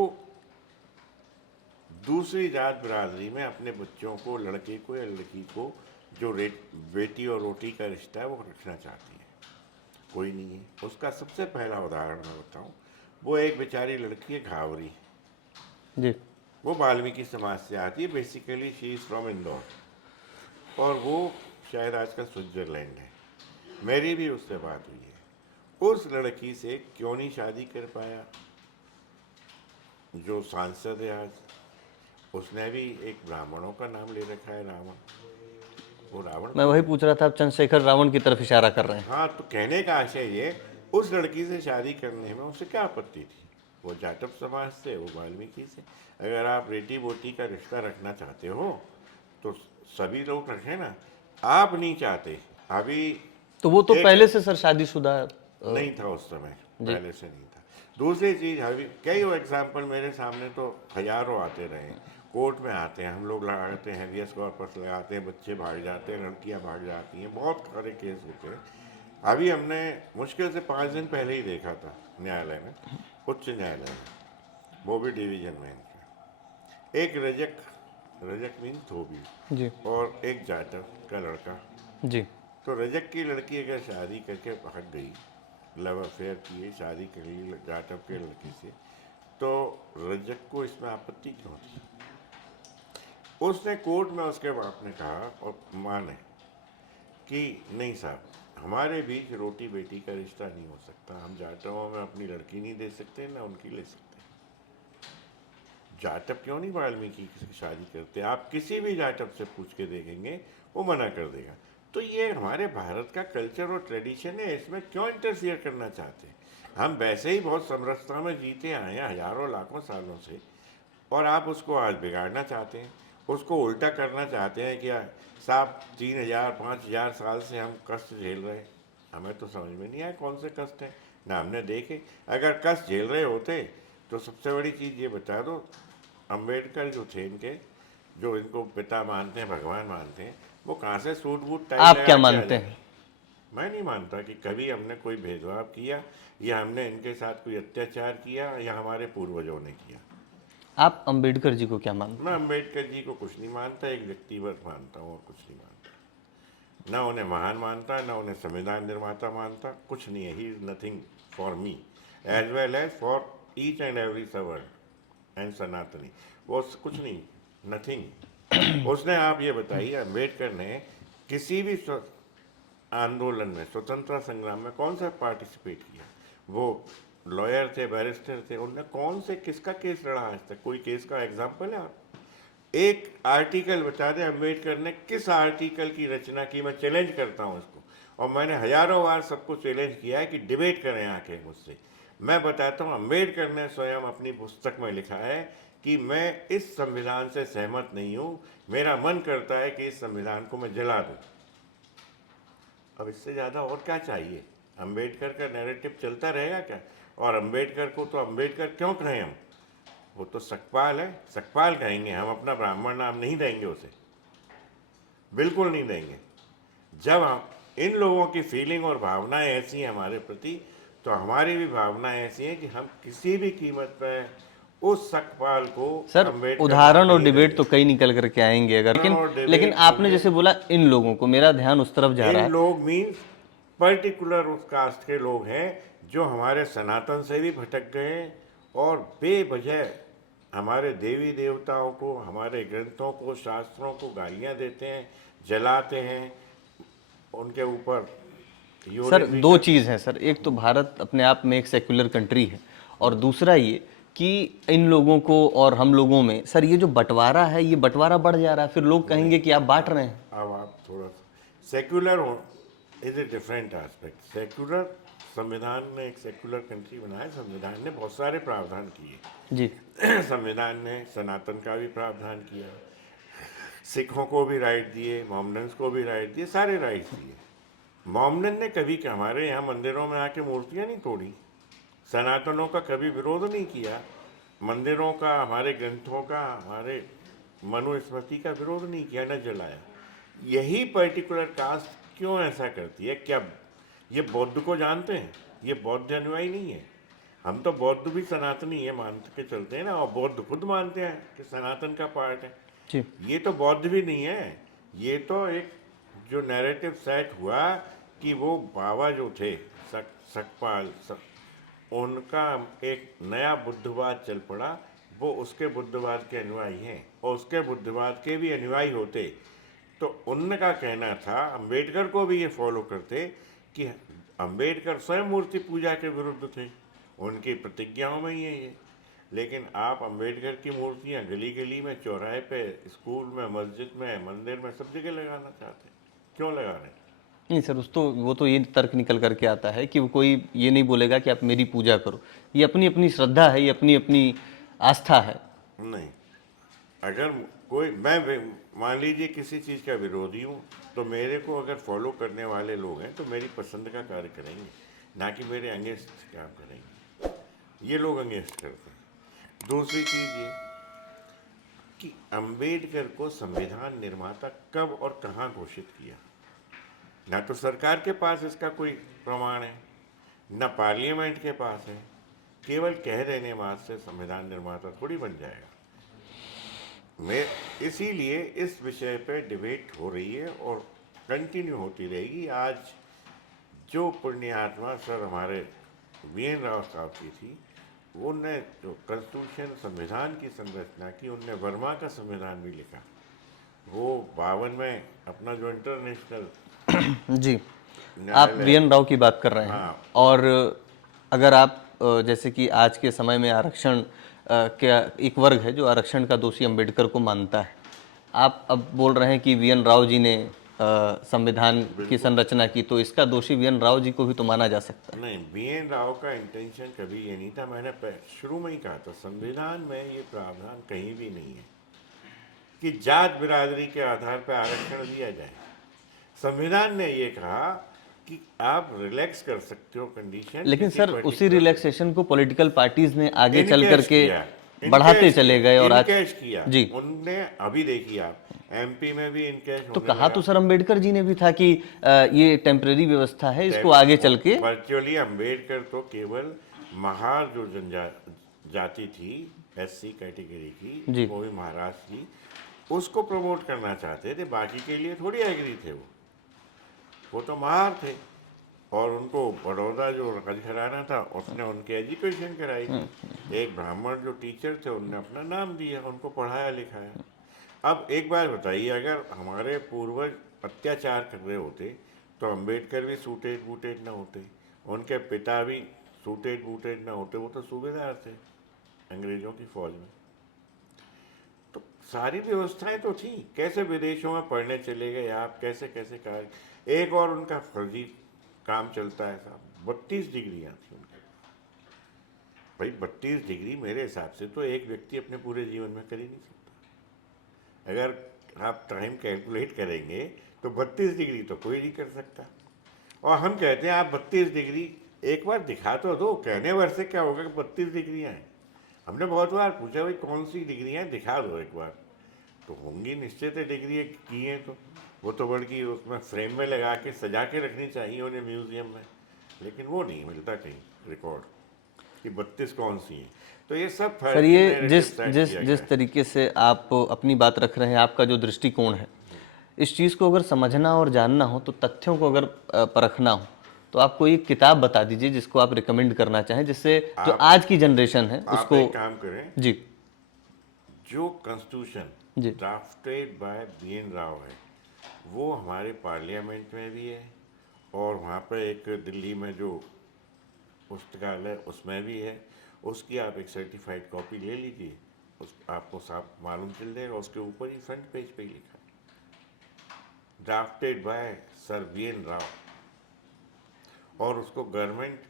दूसरी जात बिरादरी में अपने बच्चों को, लड़के को या लड़की को, जो बेटी और रोटी का रिश्ता है वो रखना चाहती है? कोई नहीं है। उसका सबसे पहला उदाहरण मैं बताऊं, वो एक बेचारी लड़की है घावरी, जी वो वाल्मीकि समाज से आती है, basically she is from Indore, और वो शायद आजकल स्विट्जरलैंड है। मेरी भी उससे बात हुई है। उस लड़की से क्यों नहीं शादी कर पाया जो सांसद है आज? उसने भी एक ब्राह्मणों का नाम ले रखा है, रावण। वो रावण, मैं वही पूछ रहा था, आप चंद्रशेखर रावण की तरफ इशारा कर रहे हैं। हाँ, तो कहने का आशय ये, उस लड़की से शादी करने में उसे क्या आपत्ति थी? वो जाटव समाज से, वो वाल्मीकि से। अगर आप बेटी बोटी का रिश्ता रखना चाहते हो तो सभी लोग रखें ना, आप नहीं चाहते। अभी तो वो तो एक पहले से सर शादीशुदा नहीं था उस समय, जी पहले से नहीं था। दूसरी चीज़, अभी कई एग्जाम्पल मेरे सामने तो हजारों आते रहे। कोर्ट में आते हैं, हम लोग लगाते हैं हैबियस कॉर्पस लगाते हैं, बच्चे भाग जाते हैं, लड़कियां भाग जाती हैं, बहुत सारे केस होते हैं। अभी हमने मुश्किल से 5 दिन पहले ही देखा था न्यायालय में, उच्च न्यायालय में, वो भी डिवीजन में इनका, एक रजक मीन धोबी जी और एक जाटव का लड़का। जी तो रजक की लड़की अगर शादी करके भाग गई, लव अफेयर की शादी कर ली जाटव के लड़की से, तो रजक को इसमें आपत्ति क्यों थी? उसने कोर्ट में उसके बाप ने कहा और माँ ने कि नहीं साहब, हमारे बीच रोटी बेटी का रिश्ता नहीं हो सकता, हम जाटवों में अपनी लड़की नहीं दे सकते ना उनकी ले सकते। जाटव क्यों नहीं वाल्मीकि से शादी करते? आप किसी भी जाटव से पूछ के देखेंगे वो मना कर देगा। तो ये हमारे भारत का कल्चर और ट्रेडिशन है, इसमें क्यों इंटरफियर करना चाहते हैं? हम वैसे ही बहुत समरसता में जीते आए हैं हजारों लाखों सालों से, और आप उसको आज बिगाड़ना चाहते हैं, उसको उल्टा करना चाहते हैं कि साहब 3000 5000 साल से हम कष्ट झेल रहे हैं। हमें तो समझ में नहीं आया कौन से कष्ट हैं, ना हमने देखे। अगर कष्ट झेल रहे होते तो सबसे बड़ी चीज़ ये बता दो, अम्बेडकर जो थे इनके, जो इनको पिता मानते हैं, भगवान मानते हैं, वो कहाँ से सूट बूट टाई आप लगा क्या के आ मानते जाए? हैं? मैं नहीं मानता कि कभी हमने कोई भेदभाव किया या हमने इनके साथ कोई अत्याचार किया या हमारे पूर्वजों ने किया। आप अंबेडकर जी को क्या मानते मैं अम्बेडकर जी को कुछ नहीं मानता, एक व्यक्तिगत मानता हूँ और कुछ नहीं मानता। ना उन्हें महान मानता, ना उन्हें संविधान निर्माता मानता, कुछ नहीं है। He is nothing for me as well as for each and every सवर्ण एंड सनातनी। वो कुछ नहीं, नथिंग। उसने, आप ये बताइए, अम्बेडकर ने किसी भी आंदोलन में, स्वतंत्रता संग्राम में कौन सा पार्टिसिपेट किया? वो लॉयर थे, बैरिस्टर थे, उनने कौन से, किसका केस लड़ा आज तक? कोई केस का एग्जाम्पल है आप? एक आर्टिकल बता दें अम्बेडकर ने किस आर्टिकल की रचना की? मैं चैलेंज करता हूँ इसको, और मैंने हजारों बार सबको चैलेंज किया है कि डिबेट करें आके मुझसे। मैं बताता हूँ, अम्बेडकर ने स्वयं अपनी पुस्तक में लिखा है कि मैं इस संविधान से सहमत नहीं हूँ, मेरा मन करता है कि इस संविधान को मैं जला दूँ। अब इससे ज़्यादा और क्या चाहिए? अम्बेडकर का नैरेटिव चलता रहेगा क्या? और अम्बेडकर को तो अम्बेडकर क्यों कहें हम? वो तो सकपाल है, सकपाल कहेंगे हम, अपना ब्राह्मण नाम नहीं देंगे उसे, बिल्कुल नहीं देंगे। जब हम, इन लोगों की फीलिंग और भावनाएं ऐसी हैं हमारे प्रति, तो हमारी भी भावनाएं ऐसी हैं कि हम किसी भी कीमत पर उस सकपाल को, सर? अम्बेडकर उदाहरण नाम और नहीं डिबेट देंगे। तो कई निकल करके आएंगे अगर, उदाहरण और लेकिन डिबेट आपने होंगे। जैसे बोला इन लोगों को, मेरा ध्यान उस तरफ जा रहा इन है। लोग मीन्स पर्टिकुलर उस कास्ट के लोग हैं जो हमारे सनातन से भी भटक गए और बेवजह हमारे देवी देवताओं को, हमारे ग्रंथों को, शास्त्रों को गालियां देते हैं, जलाते हैं, उनके ऊपर सर यूरिन दो चीज़ है सर, एक तो भारत अपने आप में एक सेक्युलर कंट्री है, और दूसरा ये कि इन लोगों को और हम लोगों में सर ये जो बंटवारा है, ये बंटवारा बढ़ जा रहा है, फिर लोग कहेंगे कि आप बांट रहे हैं। अब आप थोड़ा सा सेक्युलर हो, is a different aspect. Secular, संविधान ने एक सेक्युलर कंट्री बनाया, संविधान ने बहुत सारे प्रावधान किए। जी। संविधान ने सनातन का भी प्रावधान किया, सिखों को भी राइट दिए, मोमडन्स को भी राइट दिए, सारे राइट दिए। मोमडन ने कभी हमारे यहाँ मंदिरों में आके मूर्तियाँ नहीं तोड़ी, सनातनों का कभी विरोध नहीं किया, मंदिरों का, हमारे ग्रंथों का, हमारे मनुस्मृति का विरोध नहीं किया, न जलाया। यही पर्टिकुलर कास्ट क्यों ऐसा करती है? क्या ये बौद्ध को जानते हैं? ये बौद्ध अनुयायी नहीं है। हम तो बौद्ध भी सनातनी है मान के चलते हैं ना, और बौद्ध खुद मानते हैं कि सनातन का पार्ट है। जी। ये तो बौद्ध भी नहीं है, ये तो एक जो नैरेटिव सेट हुआ कि वो बाबा जो थे सकपाल, उनका एक नया बुद्धवाद चल पड़ा, वो उसके बुद्धवाद के अनुयायी हैं, और उसके बुद्धवाद के भी अनुयायी होते तो उनका कहना था, अम्बेडकर को भी ये फॉलो करते कि अम्बेडकर स्वयं मूर्ति पूजा के विरुद्ध थे, उनकी प्रतिज्ञाओं में ही है ये। लेकिन आप अम्बेडकर की मूर्तियाँ गली गली में, चौराहे पे, स्कूल में, मस्जिद में, मंदिर में, सब जगह लगाना चाहते हैं। क्यों लगा रहे हैं? नहीं सर, वो तो ये तर्क निकल करके आता है कि वो कोई ये नहीं बोलेगा कि आप मेरी पूजा करो, ये अपनी अपनी श्रद्धा है, ये अपनी अपनी आस्था है। नहीं, अगर कोई, मैं मान लीजिए किसी चीज़ का विरोधी हूँ, तो मेरे को अगर फॉलो करने वाले लोग हैं तो मेरी पसंद का कार्य करेंगे, ना कि मेरे अगेंस्ट काम करेंगे। ये लोग अगेंस्ट करते हैं। दूसरी चीज़ ये कि अम्बेडकर को संविधान निर्माता कब और कहाँ घोषित किया? ना तो सरकार के पास इसका कोई प्रमाण है, ना पार्लियामेंट के पास है। केवल कह देने मात्र से संविधान निर्माता थोड़ी बन जाएगा। मैं इसीलिए इस विषय पे डिबेट हो रही है और कंटिन्यू होती रहेगी। आज जो पुण्यात्मा सर हमारे वीएन राव साहब की थी, उनने जो कॉन्स्टिट्यूशन, संविधान की संरचना की, उनने वर्मा का संविधान भी लिखा। वो 52 में अपना जो इंटरनेशनल जी, आप वीएन राव की बात कर रहे हैं। हाँ। और अगर आप जैसे कि आज के समय में आरक्षण क्या एक वर्ग है जो आरक्षण का दोषी अंबेडकर को मानता है, आप अब बोल रहे हैं कि वीएन राव जी ने संविधान की संरचना की, तो इसका दोषी वी एन राव जी को भी तो माना जा सकता है। नहीं, बी एन राव का इंटेंशन कभी ये नहीं था। मैंने शुरू में ही कहा था, संविधान में ये प्रावधान कहीं भी नहीं है कि जात बिरादरी के आधार पर आरक्षण दिया जाए। संविधान ने ये कहा कि आप रिलैक्स कर सकते हो कंडीशन। लेकिन सर उसी रिलैक्सेशन को पॉलिटिकल पार्टीज ने आगे चल इनकैश करके किया, बढ़ाते इनकैश चले किया, गए और आज इनकैश किया जी। उनने। अभी देखिए आप, एमपी में भी इनकैश तो होने कहा लगा। तो सर अंबेडकर जी ने भी था कि ये टेम्परेरी व्यवस्था है, इसको आगे चल के वर्चुअली अंबेडकर तो केवल महार जो जाति थी एससी कैटेगरी जी। की, वो भी महाराष्ट्र की, उसको प्रमोट करना चाहते थे। बाकी के लिए थोड़ी एग्री थे। वो तो महार थे और उनको बड़ौदा जो राजघराना था उसने उनकी एजुकेशन कराई थी। एक ब्राह्मण जो टीचर थे उनने अपना नाम दिया, उनको पढ़ाया लिखाया। अब एक बार बताइए, अगर हमारे पूर्वज अत्याचार कर रहे होते तो अंबेडकर भी सूटेड बूटेड ना होते, उनके पिता भी सूटेड बूटेड ना होते। वो तो सूबेदार थे अंग्रेजों की फौज में। तो सारी व्यवस्थाएं तो थी। कैसे विदेशों में पढ़ने चले गए आप, कैसे कैसे कार्य। एक और उनका फर्जी काम चलता है साहब, 32 डिग्रियां थी उनके। भाई 32 डिग्री मेरे हिसाब से तो एक व्यक्ति अपने पूरे जीवन में कर ही नहीं सकता। अगर आप टाइम कैलकुलेट करेंगे तो 32 डिग्री तो कोई नहीं कर सकता। और हम कहते हैं आप 32 डिग्री एक बार दिखा तो दो, कहने भर से क्या होगा कि 32 डिग्रियां हैं। हमने बहुत बार पूछा भाई कौन सी डिग्रियां, दिखा दो एक बार। तो होंगी निश्चित डिग्री की हैं, तो वो तो बल्कि उसमें फ्रेम में लगा के सजा के रखनी चाहिए उन्हें म्यूजियम में, लेकिन वो नहीं मिलता कहीं रिकॉर्ड कि 32 कौन सी हैं। तो ये सब सर ये जिस तरीके से आप अपनी बात रख रहे हैं, आपका जो दृष्टिकोण है, इस चीज़ को अगर समझना और जानना हो, तो तथ्यों को अगर परखना हो, तो आप कोई एक किताब बता दीजिए जिसको आप रिकमेंड करना चाहें, जिससे जो आज की जनरेशन है उसको। एक काम करें जी। जो कॉन्स्टिट्यूशन जी। Drafted by B N Rao है, वो हमारे पार्लियामेंट में भी है और वहाँ पर एक दिल्ली में जो पुस्तकालय उसमें भी है। उसकी आप एक सर्टिफाइड कॉपी ले लीजिए, उस आपको साफ मालूम चल जाएगा। उसके ऊपर ही फ्रंट पेज पे ही लिखा है, drafted by sir B N Rao, और उसको गवर्नमेंट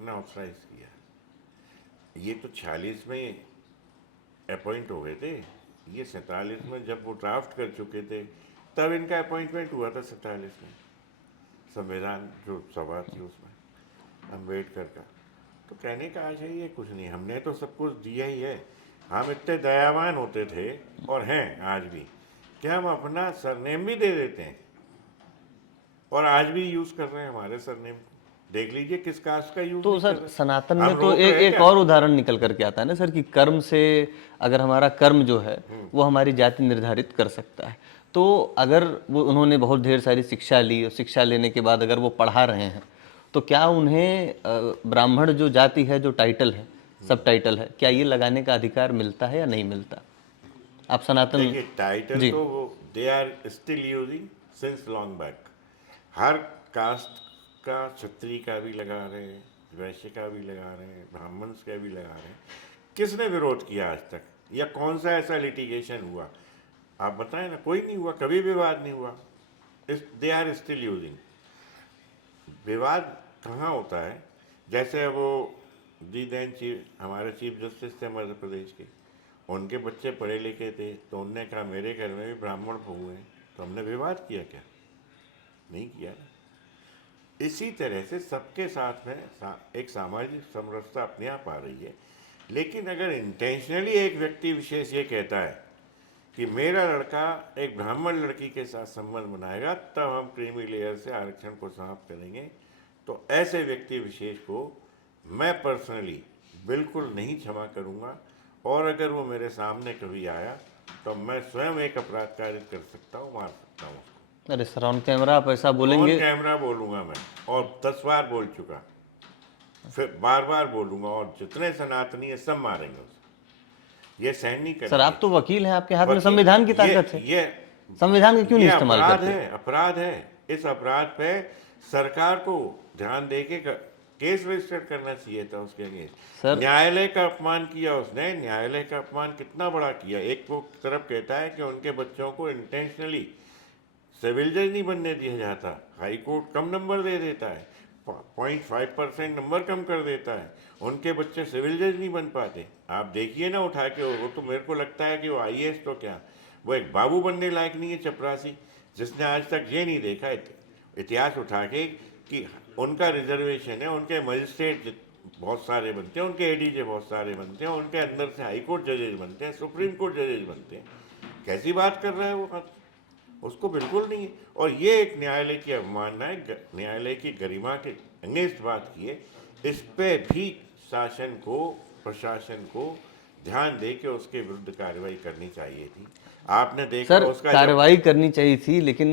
ने ऑथराइज किया। ये तो 46 में अपॉइंट हो गए थे, ये 47 में जब वो ड्राफ्ट कर चुके थे तब इनका अपॉइंटमेंट हुआ था। 47 में संविधान जो सभा थी उसमें अम्बेडकर का। तो कहने का आशय ये कुछ नहीं, हमने तो सब कुछ दिया ही है। हम इतने दयावान होते थे और हैं आज भी कि हम अपना सरनेम भी दे देते हैं और आज भी यूज़ कर रहे हैं हमारे सरनेम। देख लीजिए किस कास्ट का यूज। तो सर सनातन में तो एक और उदाहरण निकल करके आता है ना सर, कि कर्म से, अगर हमारा कर्म जो है वो हमारी जाति निर्धारित कर सकता है। तो अगर वो उन्होंने बहुत ढेर सारी शिक्षा ली और शिक्षा लेने के बाद अगर वो पढ़ा रहे हैं, तो क्या उन्हें ब्राह्मण जो जाति है, जो टाइटल है, सब टाइटल है, क्या ये लगाने का अधिकार मिलता है या नहीं मिलता? आप सनातन देखिए टाइटल तो वो they are still using since long back. हर कास्ट का, क्षत्रिय का भी लगा रहे हैं, वैश्य का भी लगा रहे हैं, ब्राह्मण का भी लगा रहे हैं। किसने विरोध किया आज तक, या कौन सा ऐसा लिटिगेशन हुआ? आप बताएं ना, कोई नहीं हुआ, कभी विवाद नहीं हुआ। They are still using. विवाद कहाँ होता है? जैसे वो दी देन हमारे चीफ जस्टिस थे मध्य प्रदेश के, उनके बच्चे पढ़े लिखे थे, तो उनने कहा मेरे घर में भी ब्राह्मण बहू हैं, तो हमने विवाद किया क्या? नहीं किया ना। इसी तरह से सबके साथ में एक सामाजिक समरसता अपने आप आ रही है। लेकिन अगर इंटेंशनली एक व्यक्ति विशेष ये कहता है कि मेरा लड़का एक ब्राह्मण लड़की के साथ संबंध बनाएगा, तब हम क्रीमी लेयर से आरक्षण को समाप्त करेंगे, तो ऐसे व्यक्ति विशेष को मैं पर्सनली बिल्कुल नहीं क्षमा करूंगा। और अगर वो मेरे सामने कभी आया तो मैं स्वयं एक अपराध कारित कर सकता हूँ, मार सकता हूँ उसको। अरे सर ऑन कैमरा आप ऐसा बोलेंगे? ऑन कैमरा बोलूंगा मैं, और 10 बार बोल चुका, फिर बार बार बोलूंगा, और जितने सनातनी है सब मारेंगे उसे। ये सहन नहीं करेंगे। सर आप तो वकील हैं, आपके हाथ में संविधान की ताकत है। ये संविधान के क्यों नहीं इस्तेमाल करते? अपराध है। इस अपराध पे सरकार को ध्यान देके केस रजिस्टर करना चाहिए था उसके अगेंस्ट। न्यायालय का अपमान किया उसने। न्यायालय का अपमान कितना बड़ा किया। एक वो तरफ कहता है कि उनके बच्चों को इंटेंशनली सिविल जज नहीं बनने दिया जाता, हाई कोर्ट कम नंबर दे देता है, 0.5% नंबर कम कर देता है, उनके बच्चे सिविल जज नहीं बन पाते। आप देखिए ना उठा के, वो तो मेरे को लगता है कि वो IAS तो क्या, वो एक बाबू बनने लायक नहीं है चपरासी, जिसने आज तक ये नहीं देखा इतिहास उठा के कि उनका रिजर्वेशन है, उनके मजिस्ट्रेट बहुत सारे बनते हैं, उनके ADJ बहुत सारे बनते हैं, उनके अंदर से हाई कोर्ट जजेज बनते हैं, सुप्रीम कोर्ट जजेज बनते हैं। कैसी बात कर रहा है वो, उसको बिल्कुल नहीं है। और ये एक न्यायालय की अवमानना है, न्यायालय की गरिमा के अगेंस्ट बात की है। इस पे भी शासन को, प्रशासन को ध्यान दे के उसके विरुद्ध कार्रवाई करनी चाहिए थी। आपने देखा सर उसका कार्रवाई करनी चाहिए थी, लेकिन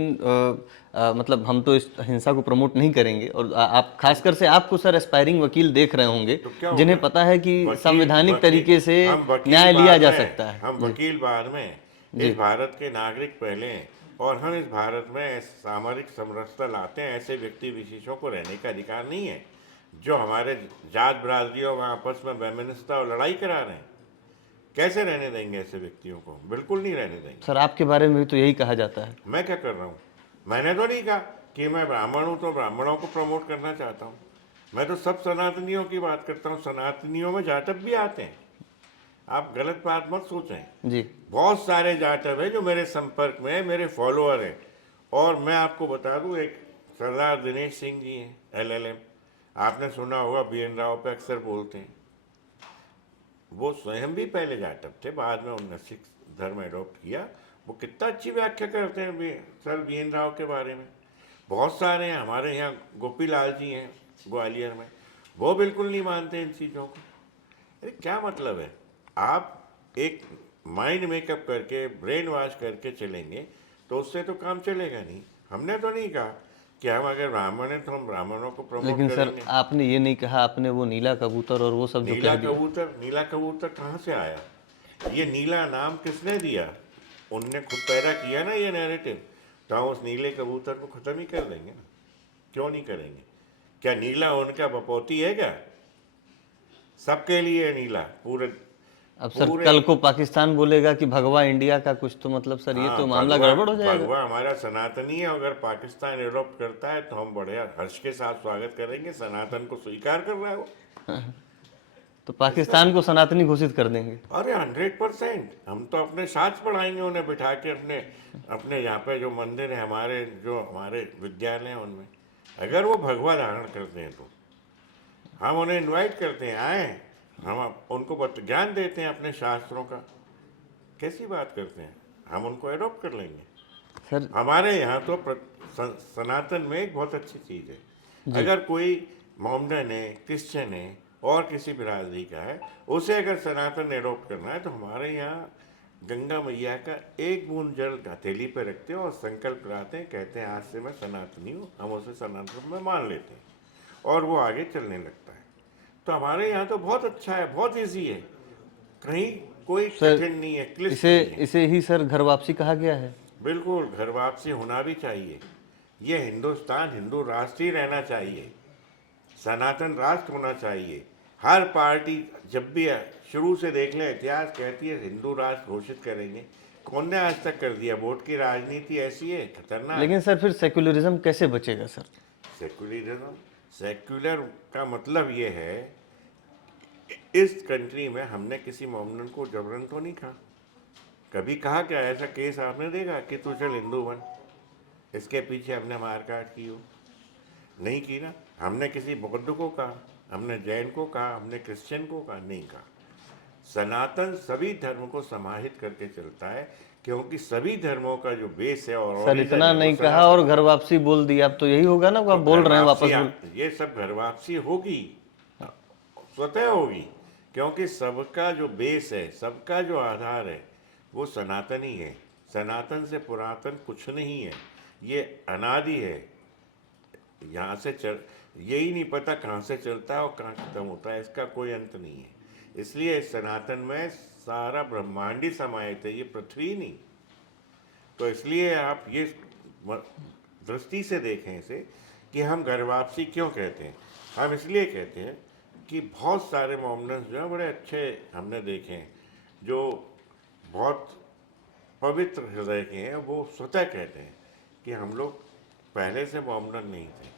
मतलब हम तो इस हिंसा को प्रमोट नहीं करेंगे। और आप खासकर से आपको सर एस्पायरिंग वकील देख रहे होंगे, तो क्या जिन्हें होगा? पता है कि संवैधानिक वकील तरीके से हम वकील न्याय लिया बाद जा में, सकता है। हम जी वकील बाद में, जी इस भारत के नागरिक पहले हैं, और हम इस भारत में सामरिक समरसता लाते हैं। ऐसे व्यक्ति विशेषों को रहने का अधिकार नहीं है जो हमारे जात बरादरियों में आपस में वैमनस्यता और लड़ाई करा रहे हैं। कैसे रहने देंगे ऐसे व्यक्तियों को? बिल्कुल नहीं रहने देंगे। सर, आपके बारे में भी तो यही कहा जाता है। मैं क्या कर रहा हूँ? मैंने तो नहीं कहा कि मैं ब्राह्मण हूँ तो ब्राह्मणों को प्रमोट करना चाहता हूँ। मैं तो सब सनातनियों की बात करता हूँ। सनातनियों में जाटव भी आते हैं, आप गलत बात मत सोचें। जी बहुत सारे जाटव हैं जो मेरे संपर्क में है, मेरे फॉलोअर हैं। और मैं आपको बता दूं, एक सरदार दिनेश सिंह जी हैं, LLM, आपने सुना होगा, BN राव पे अक्सर बोलते हैं। वो स्वयं भी पहले जाटव थे, बाद में उन्होंने सिख धर्म एडॉप्ट किया। वो कितना अच्छी व्याख्या करते हैं सर BN राव के बारे में। बहुत सारे हैं हमारे यहाँ, गोपी लाल जी हैं ग्वालियर में, वो बिल्कुल नहीं मानते इन चीज़ों को। अरे क्या मतलब है? आप एक माइंड मेकअप करके, ब्रेन वॉश करके चलेंगे तो उससे तो काम चलेगा नहीं। हमने तो नहीं कहा कि हम अगर ब्राह्मण हैं तो हम ब्राह्मणों को प्रमोट लेकिन सर करेंगे। आपने ये नहीं कहा, आपने वो नीला कबूतर और वो सब जो नीला कह दिया। कबूतर, नीला कबूतर कहाँ से आया? ये नीला नाम किसने दिया? उनने खुद पैदा किया ना ये नैरेटिव। तो हम उस नीले कबूतर को ख़त्म ही कर देंगे ना। क्यों नहीं करेंगे? क्या नीला उनका बपौती है क्या? सबके लिए है नीला, पूरे। अब सर कल को पाकिस्तान बोलेगा कि भगवा इंडिया का कुछ, तो मतलब सर ये तो मामला गड़बड़ हो जाएगा। भगवा हमारा सनातनी है, अगर पाकिस्तान एडॉप्ट करता है तो हम बड़े हर्ष के साथ स्वागत करेंगे। सनातन को स्वीकार कर रहा है वो। तो पाकिस्तान को सनातनी घोषित कर देंगे। अरे 100%। हम तो अपने साथ पढ़ाएंगे उन्हें बिठा के, अपने अपने यहाँ पे जो मंदिर है हमारे, जो हमारे विद्यालय हैं उनमें, अगर वो भगवा धारण करते हैं तो हम उन्हें इनवाइट करते हैं, आए, हम उनको ज्ञान देते हैं अपने शास्त्रों का। कैसी बात करते हैं? हम उनको एडॉप्ट कर लेंगे। सर हमारे यहाँ तो सनातन में एक बहुत अच्छी चीज़ है, अगर कोई मोमडन है, क्रिश्चियन है और किसी बिरादरी का है, उसे अगर सनातन एडॉप्ट करना है तो हमारे यहाँ गंगा मैया का एक बूंद जल हथेली पे रखते हैं और संकल्प कराते हैं, कहते हैं आज से मैं सनातनी हूँ, हम उसे सनातन में मान लेते हैं और वो आगे चलने लगता है। तो हमारे यहाँ तो बहुत अच्छा है, बहुत ईजी है, कहीं कोई कठिन नहीं है, क्लिष्ट नहीं है। इसे ही सर घर वापसी कहा गया है। बिल्कुल, घर वापसी होना भी चाहिए। ये हिंदुस्तान हिंदू राष्ट्र ही रहना चाहिए, सनातन राष्ट्र होना चाहिए। हर पार्टी जब भी शुरू से देख लें, इतिहास कहती है हिंदू राष्ट्र घोषित करेंगे। कौन ने आज तक कर दिया? वोट की राजनीति ऐसी है, खतरनाक। लेकिन सर फिर सेक्युलरिज्म कैसे बचेगा सर? सेक्युलरिज्म, सेक्युलर का मतलब ये है, इस कंट्री में हमने किसी मोमडन को जबरन तो नहीं कहा। कभी कहा क्या ऐसा केस आपने देखा कि तू चल हिंदू बन, इसके पीछे हमने मारकाट की हो? नहीं की ना। हमने किसी बौद्ध को कहा, हमने जैन को कहा, हमने क्रिश्चियन को कहा? नहीं कहा। सनातन सभी धर्म को समाहित करके चलता है, क्योंकि सभी धर्मों का जो बेस है और सर इतना नहीं कहा और घर वापसी बोल दिया, अब तो यही होगा ना, आप बोल रहे हैं वापस। ये सब घर वापसी होगी, स्वतः होगी, क्योंकि सबका जो बेस है, सबका जो आधार है वो सनातन ही है। सनातन से पुरातन कुछ नहीं है, ये अनादि है। यहाँ से यही नहीं पता कहाँ से चलता है और कहाँ खत्म होता है, इसका कोई अंत नहीं है। इसलिए सनातन में सारा ब्रह्मांड ही समाहित है, ये पृथ्वी नहीं। तो इसलिए आप ये दृष्टि से देखें इसे कि हम घर वापसी क्यों कहते हैं। हम इसलिए कहते हैं कि बहुत सारे मोमडन्स जो हैं बड़े अच्छे हमने देखे हैं, जो बहुत पवित्र हृदय के हैं, वो स्वतः कहते हैं कि हम लोग पहले से मोमडन नहीं थे।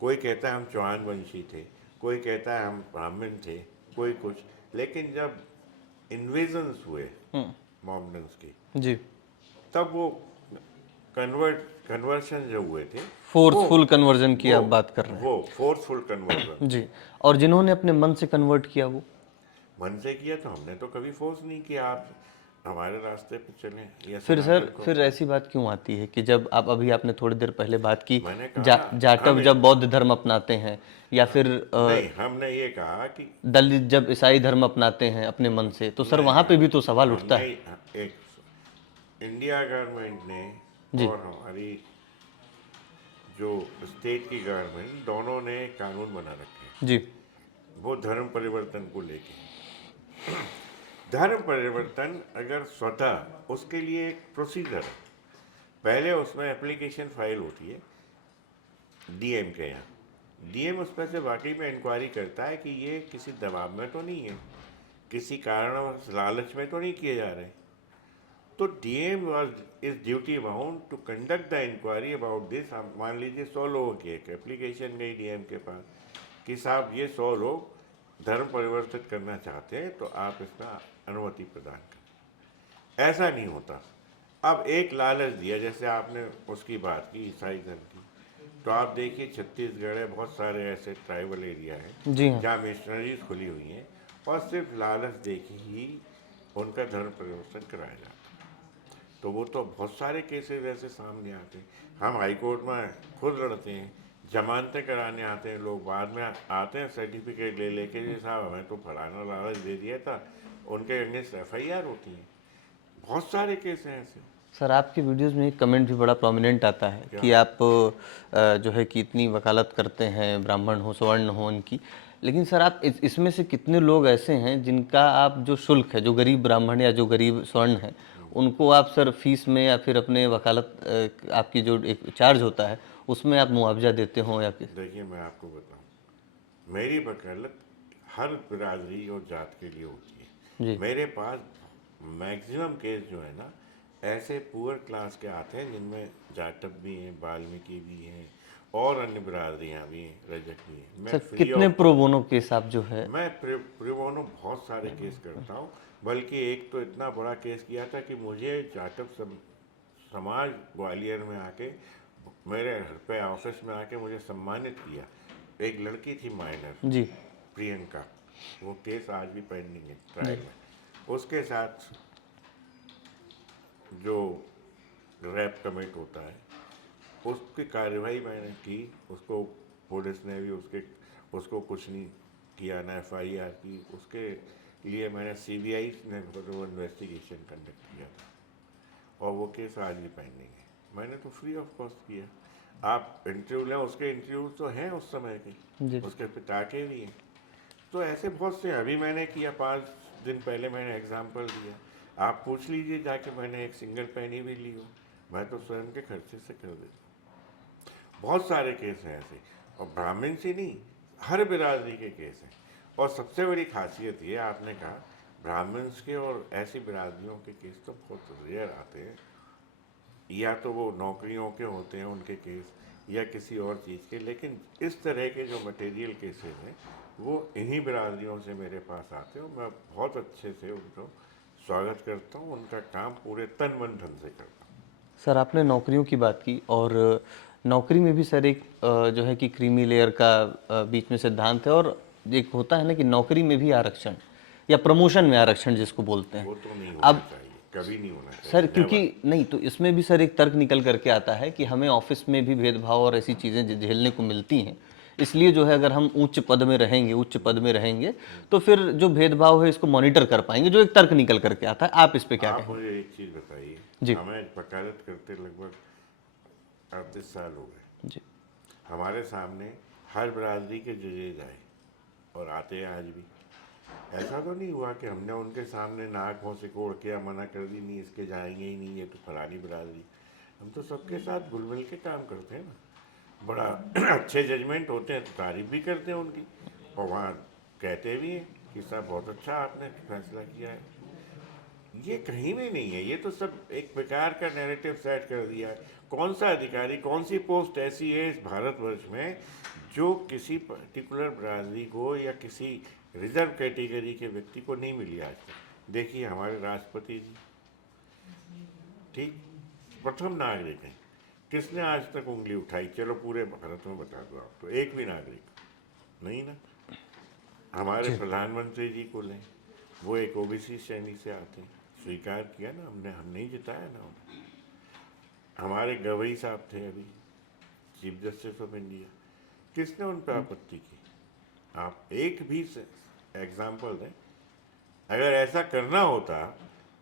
कोई कहता है हम चौहान वंशी थे, कोई कहता है हम ब्राह्मण थे, कोई कुछ, लेकिन जब इन्वेजन्स हुए मोमडन्स के, जी, तब वो कन्वर्शन जो हुए थे, फोर्सफुल कन्वर्जन की वो आप बात कर रहे वो फोर्सफुल कन्वर्जन हैं। जी, और जिन्होंने अपने मन से कन्वर्ट किया वो मन से किया, तो हमने तो कभी फोर्स नहीं किया आप हमारे रास्ते पे चलें या फिर सर सनातन को। फिर ऐसी बात क्यों आती है कि जब आप अभी आपने थोड़ी देर पहले बात की मैंने कहा जाटव हम जब बौद्ध धर्म अपनाते हैं या फिर नहीं, हमने ये कहा कि दलित जब ईसाई धर्म अपनाते हैं अपने मन से, तो सर वहां पे भी तो सवाल उठता है। हमने एक इंडिया गवर्नमेंट ने जी। और हमारी जो स्टेट की गवर्नमेंट, दोनों ने कानून बना रखे हैं जी, वो धर्म परिवर्तन को लेके। धर्म परिवर्तन अगर स्वतः, उसके लिए एक प्रोसीजर है। पहले उसमें एप्लीकेशन फाइल होती है डीएम के यहाँ। डीएम उस पर से वाकई में इंक्वायरी करता है कि ये किसी दबाव में तो नहीं है, किसी कारणवश लालच में तो नहीं किए जा रहे। तो DM was is duty bound to conduct the enquiry about this. मान लीजिए 100 लोगों की एक एप्लीकेशन गई डीएम के पास कि साहब ये 100 लोग धर्म परिवर्तित करना चाहते हैं, तो आप इसमें अनुमति प्रदान करें। ऐसा नहीं होता। अब एक लालच दिया, जैसे आपने उसकी बात की ईसाई धर्म की, तो आप देखिए छत्तीसगढ़ है, बहुत सारे ऐसे ट्राइबल एरिया हैं जी हाँ, जहाँ मिशनरीज खुली हुई हैं और सिर्फ लालच देके ही उनका धर्म परिवर्तन कराया जाता है। तो वो तो बहुत सारे केसेस ऐसे सामने आते हैं। हम हाई कोर्ट में खुद लड़ते हैं, जमानतें कराने आते हैं लोग, बाद में आते हैं सर्टिफिकेट ले लेके, जी साहब हमें तो फलाना लालच दे दिया था, उनके अगेंस्ट एफआईआर होती है। बहुत सारे केस हैं ऐसे। सर आपकी वीडियोस में एक कमेंट भी बड़ा प्रोमिनेंट आता है कि आप जो है कि इतनी वकालत करते हैं, ब्राह्मण हो सवर्ण हो उनकी, लेकिन सर आप इसमें से कितने लोग ऐसे हैं जिनका आप जो शुल्क है, जो गरीब ब्राह्मण या जो गरीब स्वर्ण है, उनको आप सर फीस में या फिर अपने वकालत आपकी जो एक चार्ज होता है उसमें आप मुआवजा देते हो या किस? देखिए मैं आपको बताऊं, मेरी वकालत हर बिरादरी और जात के लिए होती है। जी, मेरे पास मैक्सिमम केस जो है ना, ऐसे पुअर क्लास के आते हैं जिनमें जाटव भी हैं, वाल्मीकि भी हैं और अन्य बिरादरियाँ भी हैं, रजक भी हैं। मैं सर फ्री कितने ऑफ प्रो बोनो केस आप जो है? मैं प्रिवोनो बहुत सारे केस करता हूँ। बल्कि एक तो इतना बड़ा केस किया था कि मुझे जाटव समाज ग्वालियर में आके, मेरे घर पे ऑफिस में आके मुझे सम्मानित किया। एक लड़की थी माइनर, जी, प्रियंका, वो केस आज भी पेंडिंग है ट्रायल में। उसके साथ जो रैप कमिट होता है, उसकी कार्रवाई मैंने की। उसको पुलिस ने भी उसको कुछ नहीं किया, ना एफआईआर की। उसके लिए मैंने सीबीआई ने इन्वेस्टिगेशन कंडक्ट किया था और वो केस आज भी पेंडिंग है। मैंने तो फ्री ऑफ कॉस्ट किया। आप इंटरव्यू लें, उसके इंटरव्यू तो हैं उस समय जी, के, उसके पिता के भी हैं। तो ऐसे बहुत से, अभी मैंने किया 5 दिन पहले मैंने एग्जाम्पल दिया। आप पूछ लीजिए जाके, मैंने एक सिंगल पेनी भी ली हो, मैं तो स्वयं के खर्चे से कर देता हूँ। बहुत सारे केस हैं ऐसे, और ब्राह्मण से नहीं, हर बिरादरी के केस हैं। और सबसे बड़ी खासियत ये, आपने कहा ब्राह्मण्स के और ऐसी बिरादरियों के केस तो बहुत रेयर आते हैं। या तो वो नौकरियों के होते हैं उनके केस, या किसी और चीज़ के। लेकिन इस तरह के जो मटेरियल केसेस हैं वो इन्हीं बिरादरियों से मेरे पास आते हैं। मैं बहुत अच्छे से उनको स्वागत करता हूँ, उनका काम पूरे तन मन धन से करता हूँ। सर आपने नौकरियों की बात की, और नौकरी में भी सर एक जो है कि क्रीमी लेयर का बीच में सिद्धांत है, और एक होता है ना कि नौकरी में भी आरक्षण या प्रमोशन में आरक्षण जिसको बोलते हैं। वो तो नहीं होना चाहिए, कभी नहीं होना चाहिए सर क्योंकि never। नहीं तो इसमें भी सर एक तर्क निकल करके आता है कि हमें ऑफिस में भी भेदभाव और ऐसी चीज़ें झेलने को मिलती हैं, इसलिए जो है अगर हम उच्च पद में रहेंगे तो फिर जो भेदभाव है इसको मॉनिटर कर पाएंगे, जो एक तर्क निकल करके आता है। आप इस पे क्या आप कहेंगे? मुझे एक चीज़ बताइए, जी। हमें वकालत करते लगभग 38 साल हो गए। जी, हमारे सामने हर बिरादरी के जजेज आए और आते हैं आज भी। ऐसा तो नहीं हुआ कि हमने उनके सामने नाक मुँह सिकोड़ के मना कर दी, नहीं इसके जाएंगे ही नहीं, ये तो फलानी बिरादरी। हम तो सबके साथ घुल मिल के काम करते हैं ना। बड़ा अच्छे जजमेंट होते हैं तो तारीफ भी करते हैं उनकी, और वहाँ कहते भी हैं कि साहब बहुत अच्छा आपने फैसला किया है। ये कहीं भी नहीं है, ये तो सब एक बेकार का नैरेटिव सेट कर दिया है। कौन सा अधिकारी, कौन सी पोस्ट ऐसी है इस भारतवर्ष में जो किसी पर्टिकुलर बिरादरी को या किसी रिजर्व कैटेगरी के व्यक्ति को नहीं मिली आज तक? देखिए हमारे राष्ट्रपति जी, ठीक, प्रथम नागरिक हैं। किसने आज तक उंगली उठाई? चलो पूरे भारत में बता दो आप, तो एक भी नागरिक नहीं ना। हमारे प्रधानमंत्री जी को लें, वो एक ओबीसी श्रेणी से आते हैं, स्वीकार किया ना हमने, हम नहीं जिताया ना उन्हें। हमारे गवई साहब थे अभी चीफ जस्टिस ऑफ इंडिया, किसने उन पर आपत्ति की? आप एक भी एग्जाम्पल दें। अगर ऐसा करना होता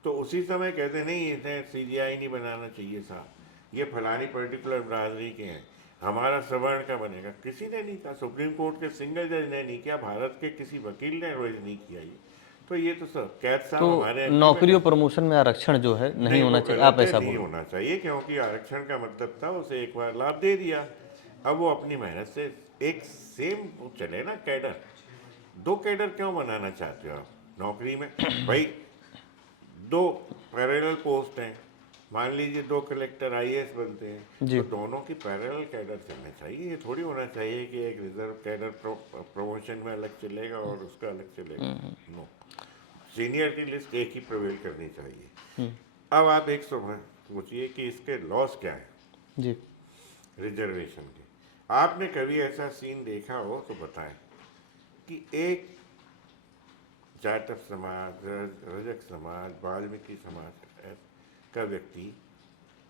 तो उसी समय कहते नहीं इन्हें सीजीआई नहीं बनाना चाहिए साहब, ये फलानी पर्टिकुलर बिरादरी के हैं, हमारा सवर्ण का बनेगा। किसी ने नहीं कहा, सुप्रीम कोर्ट के सिंगल जज ने नहीं किया, भारत के किसी वकील ने रोज नहीं किया। ये तो ये तो सब कैद साहब तो हमारे नौकरी और प्रमोशन में आरक्षण जो है नहीं होना वो चाहिए, गलत आप है, ऐसा नहीं बोलो। होना चाहिए, क्योंकि आरक्षण का मतलब था उसे एक बार लाभ दे दिया, अब वो अपनी मेहनत से एक सेम चले ना कैडर। दो कैडर क्यों बनाना चाहते हो आप नौकरी में? भाई दो पैरेलल पोस्ट हैं, मान लीजिए दो कलेक्टर आईएएस बनते हैं, जी। तो दोनों की पैरेलल कैडर चलना चाहिए। ये थोड़ी होना चाहिए कि एक रिजर्व कैडर प्रमोशन में अलग चलेगा और उसका अलग चलेगा। नो, सीनियरिटी लिस्ट एक ही प्रिवेल करनी चाहिए। अब आप एक सोचिए कि इसके लॉस क्या है जी। रिजर्वेशन के। आपने कभी ऐसा सीन देखा हो तो बताएं कि एक जाटव समाज, रजक समाज, वाल्मीकि समाज का व्यक्ति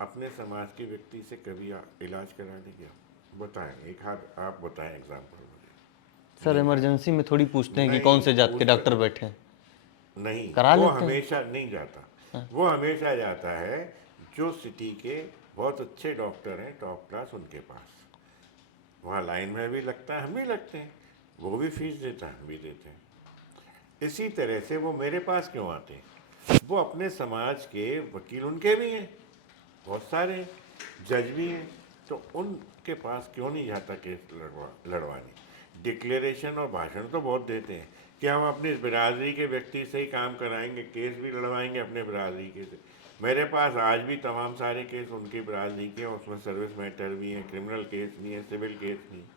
अपने समाज के व्यक्ति से कभी इलाज कराने गया? बताएं, एक हाथ आप बताएं एग्जाम्पल मुझे। सर इमरजेंसी में थोड़ी पूछते हैं कि नहीं कौन से जात के पूछते, डॉक्टर बैठे हैं, नहीं, करा वो लेते हैं। हमेशा नहीं जाता। वो हमेशा जाता है जो सिटी के बहुत अच्छे डॉक्टर हैं, टॉप क्लास, उनके पास। वहाँ लाइन में भी लगता है, हम भी लगते हैं, वो भी फीस देता है, हम भी देते हैं। इसी तरह से वो मेरे पास क्यों आते हैं? वो अपने समाज के वकील उनके भी हैं, बहुत सारे हैं, जज भी हैं, तो उनके पास क्यों नहीं जाता केस लड़वाने? डिक्लेरेशन और भाषण तो बहुत देते हैं कि हम अपनी बिरादरी के व्यक्ति से ही काम कराएंगे, केस भी लड़वाएंगे अपने बिरादरी के से। मेरे पास आज भी तमाम सारे केस उनकी बिरादरी के हैं, उसमें सर्विस मैटर भी हैं, क्रिमिनल केस भी हैं, सिविल केस भी हैं।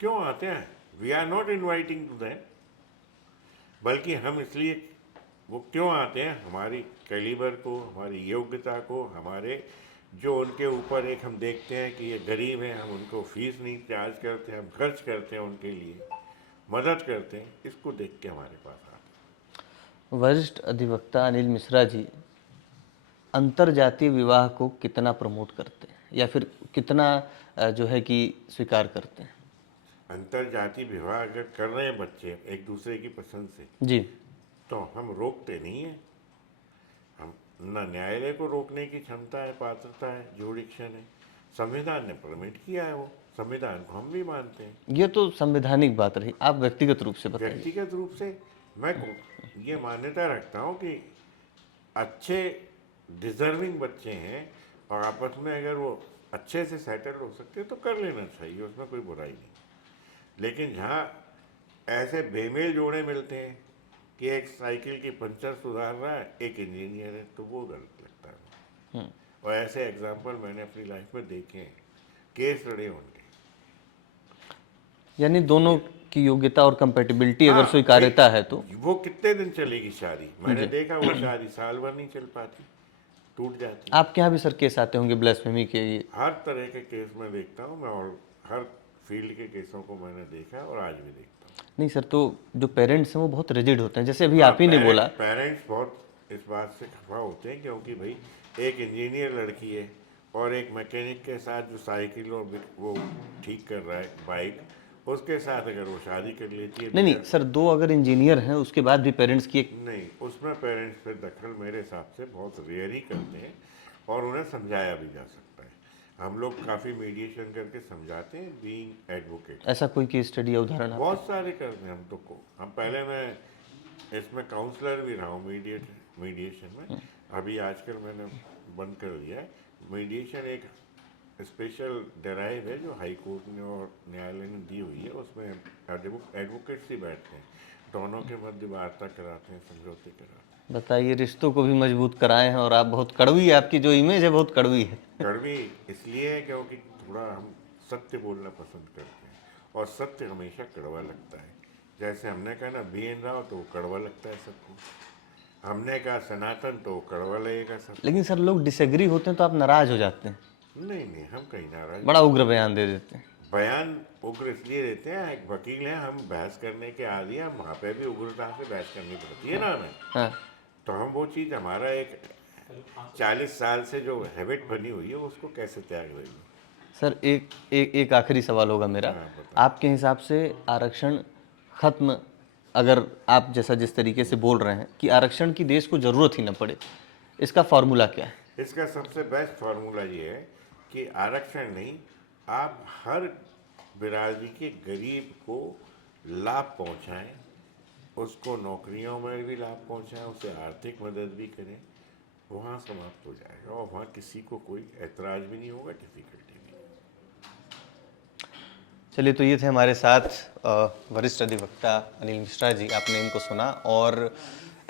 क्यों आते हैं? We are not inviting to them, बल्कि हम इसलिए, वो क्यों आते हैं? हमारी कैलिबर को, हमारी योग्यता को, हमारे जो उनके ऊपर एक हम देखते हैं कि ये गरीब हैं, हम उनको फीस नहीं चार्ज करते, हम खर्च करते हैं उनके लिए, मदद करते हैं, इसको देख के हमारे पास आते हैं। वरिष्ठ अधिवक्ता अनिल मिश्रा जी अंतरजातीय विवाह को कितना प्रमोट करते हैं या फिर कितना जो है कि स्वीकार करते हैं? अंतरजातीय विवाह अगर कर रहे हैं बच्चे एक दूसरे की पसंद से, जी। तो हम रोकते नहीं हैं। हम न न्यायालय को रोकने की क्षमता है, पात्रता है, जुडिक्शन है, संविधान ने परमिट किया है, वो संविधान को हम भी मानते हैं। ये तो संवैधानिक बात रही, आप व्यक्तिगत रूप से बताइए। व्यक्तिगत रूप से मैं ये मान्यता रखता हूँ कि अच्छे डिजर्विंग बच्चे हैं और आपस में अगर वो अच्छे से सेटल हो सकते हैं तो कर लेना चाहिए, उसमें कोई बुराई नहीं। लेकिन जहाँ ऐसे बेमेल जोड़े मिलते हैं कि एक साइकिल की पंचर सुधार रहा है, एक इंजीनियर है, तो वो गलत लगता है। और ऐसे एग्जाम्पल मैंने अपनी लाइफ में देखे हैं, केस लड़े उनके। यानी दोनों की योग्यता और कंपेटिबिलिटी अगर हाँ, स्वीकार्यता है तो वो कितने दिन चलेगी शादी? मैंने देखा वो शादी साल भर नहीं चल पाती, टूट जाती। आपके यहाँ भी सर केस आते होंगे ब्लास्फेमी के? ये हर तरह के केस में देखता हूँ मैं, और हर फील्ड के केसों को मैंने देखा है और आज भी देखता हूँ। नहीं सर, तो जो पेरेंट्स हैं वो बहुत रिजिड होते हैं, जैसे अभी आप ही ने बोला। पेरेंट्स बहुत इस बात से खफा होते हैं क्योंकि भाई एक इंजीनियर लड़की है और एक मैकेनिक के साथ जो साइकिल और वो ठीक कर रहा है बाइक, उसके साथ अगर वो शादी कर लेती है। नहीं सर, दो अगर इंजीनियर हैं उसके बाद भी पेरेंट्स की नहीं, उसमें पेरेंट्स फिर दखल मेरे हिसाब से बहुत रेयर ही करते हैं और उन्हें समझाया भी जा सकता है। हम लोग काफ़ी मीडिएशन करके समझाते हैं, बीइंग एडवोकेट। ऐसा कोई केस स्टडी या उदाहरण आप? बहुत सारे करते हैं हम तो को। हम पहले मैं इसमें काउंसलर भी रहा हूँ मीडिएशन में। अभी आजकल मैंने बंद कर दिया है। मीडिएशन एक स्पेशल ड्राइव है जो हाई कोर्ट ने और न्यायालय ने दी हुई है, उसमें एडवोकेट्स ही बैठते हैं। दोनों के मध्य वार्ता कराते हैं, समझौते कराते हैं। बताइए, रिश्तों को भी मजबूत कराए हैं और आप बहुत कड़वी, आपकी जो इमेज है बहुत कड़वी है। कड़वी इसलिए है क्योंकि थोड़ा हम सत्य बोलना पसंद करते हैं, और सत्य हमेशा कड़वा लगता है। जैसे हमने कहा ना BN राव, तो वो कड़वा लगता है सबको। हमने कहा सनातन, तो वो कड़वा लगेगा सबको। लेकिन सर, लोग डिसएग्री होते हैं तो आप नाराज हो जाते हैं, नहीं नहीं, हम कहीं नाराज। बड़ा उग्र बयान दे देते हैं। बयान उग्र इसलिए देते हैं, एक वकील हैं, हम बहस करने के आदी हैं, वहाँ पे भी उग्रता से बहस करनी पड़ती है ना हमें। हाँ तो हम वो चीज़, हमारा एक 40 साल से जो हैबिट बनी हुई है, उसको कैसे त्याग देंगे। सर, एक आखिरी सवाल होगा मेरा। हाँ, बताओ। आपके हिसाब से आरक्षण खत्म, अगर आप जैसा जिस तरीके से बोल रहे हैं कि आरक्षण की देश को ज़रूरत ही न पड़े, इसका फॉर्मूला क्या है? इसका सबसे बेस्ट फार्मूला ये है कि आरक्षण नहीं, आप हर बिरादरी के गरीब को लाभ पहुंचाएं, उसको नौकरियों में भी लाभ पहुंचाएं, उसे आर्थिक मदद भी करें, वहाँ समाप्त हो जाएगा, और वहाँ किसी को कोई ऐतराज भी नहीं होगा, डिफिकल्टी भी नहीं। चलिए, तो ये थे हमारे साथ वरिष्ठ अधिवक्ता अनिल मिश्रा जी। आपने इनको सुना, और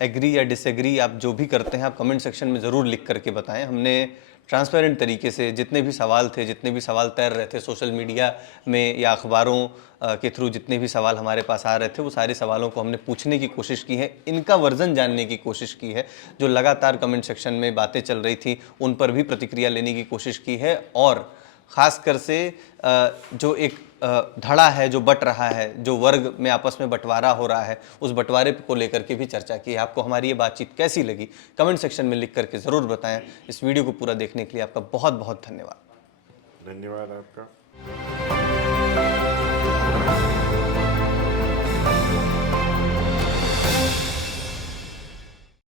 एग्री या डिसएग्री आप जो भी करते हैं, आप कमेंट सेक्शन में ज़रूर लिख करके बताएं। हमने ट्रांसपेरेंट तरीके से जितने भी सवाल थे, जितने भी सवाल तैर रहे थे सोशल मीडिया में या अखबारों के थ्रू, जितने भी सवाल हमारे पास आ रहे थे, वो सारे सवालों को हमने पूछने की कोशिश की है, इनका वर्जन जानने की कोशिश की है। जो लगातार कमेंट सेक्शन में बातें चल रही थी, उन पर भी प्रतिक्रिया लेने की कोशिश की है, और ख़ासकर से जो एक धड़ा है, जो बट रहा है, जो वर्ग में आपस में बंटवारा हो रहा है, उस बंटवारे को लेकर के भी चर्चा की है। आपको हमारी ये बातचीत कैसी लगी, कमेंट सेक्शन में लिख करके ज़रूर बताएं। इस वीडियो को पूरा देखने के लिए आपका बहुत बहुत धन्यवाद। धन्यवाद आपका।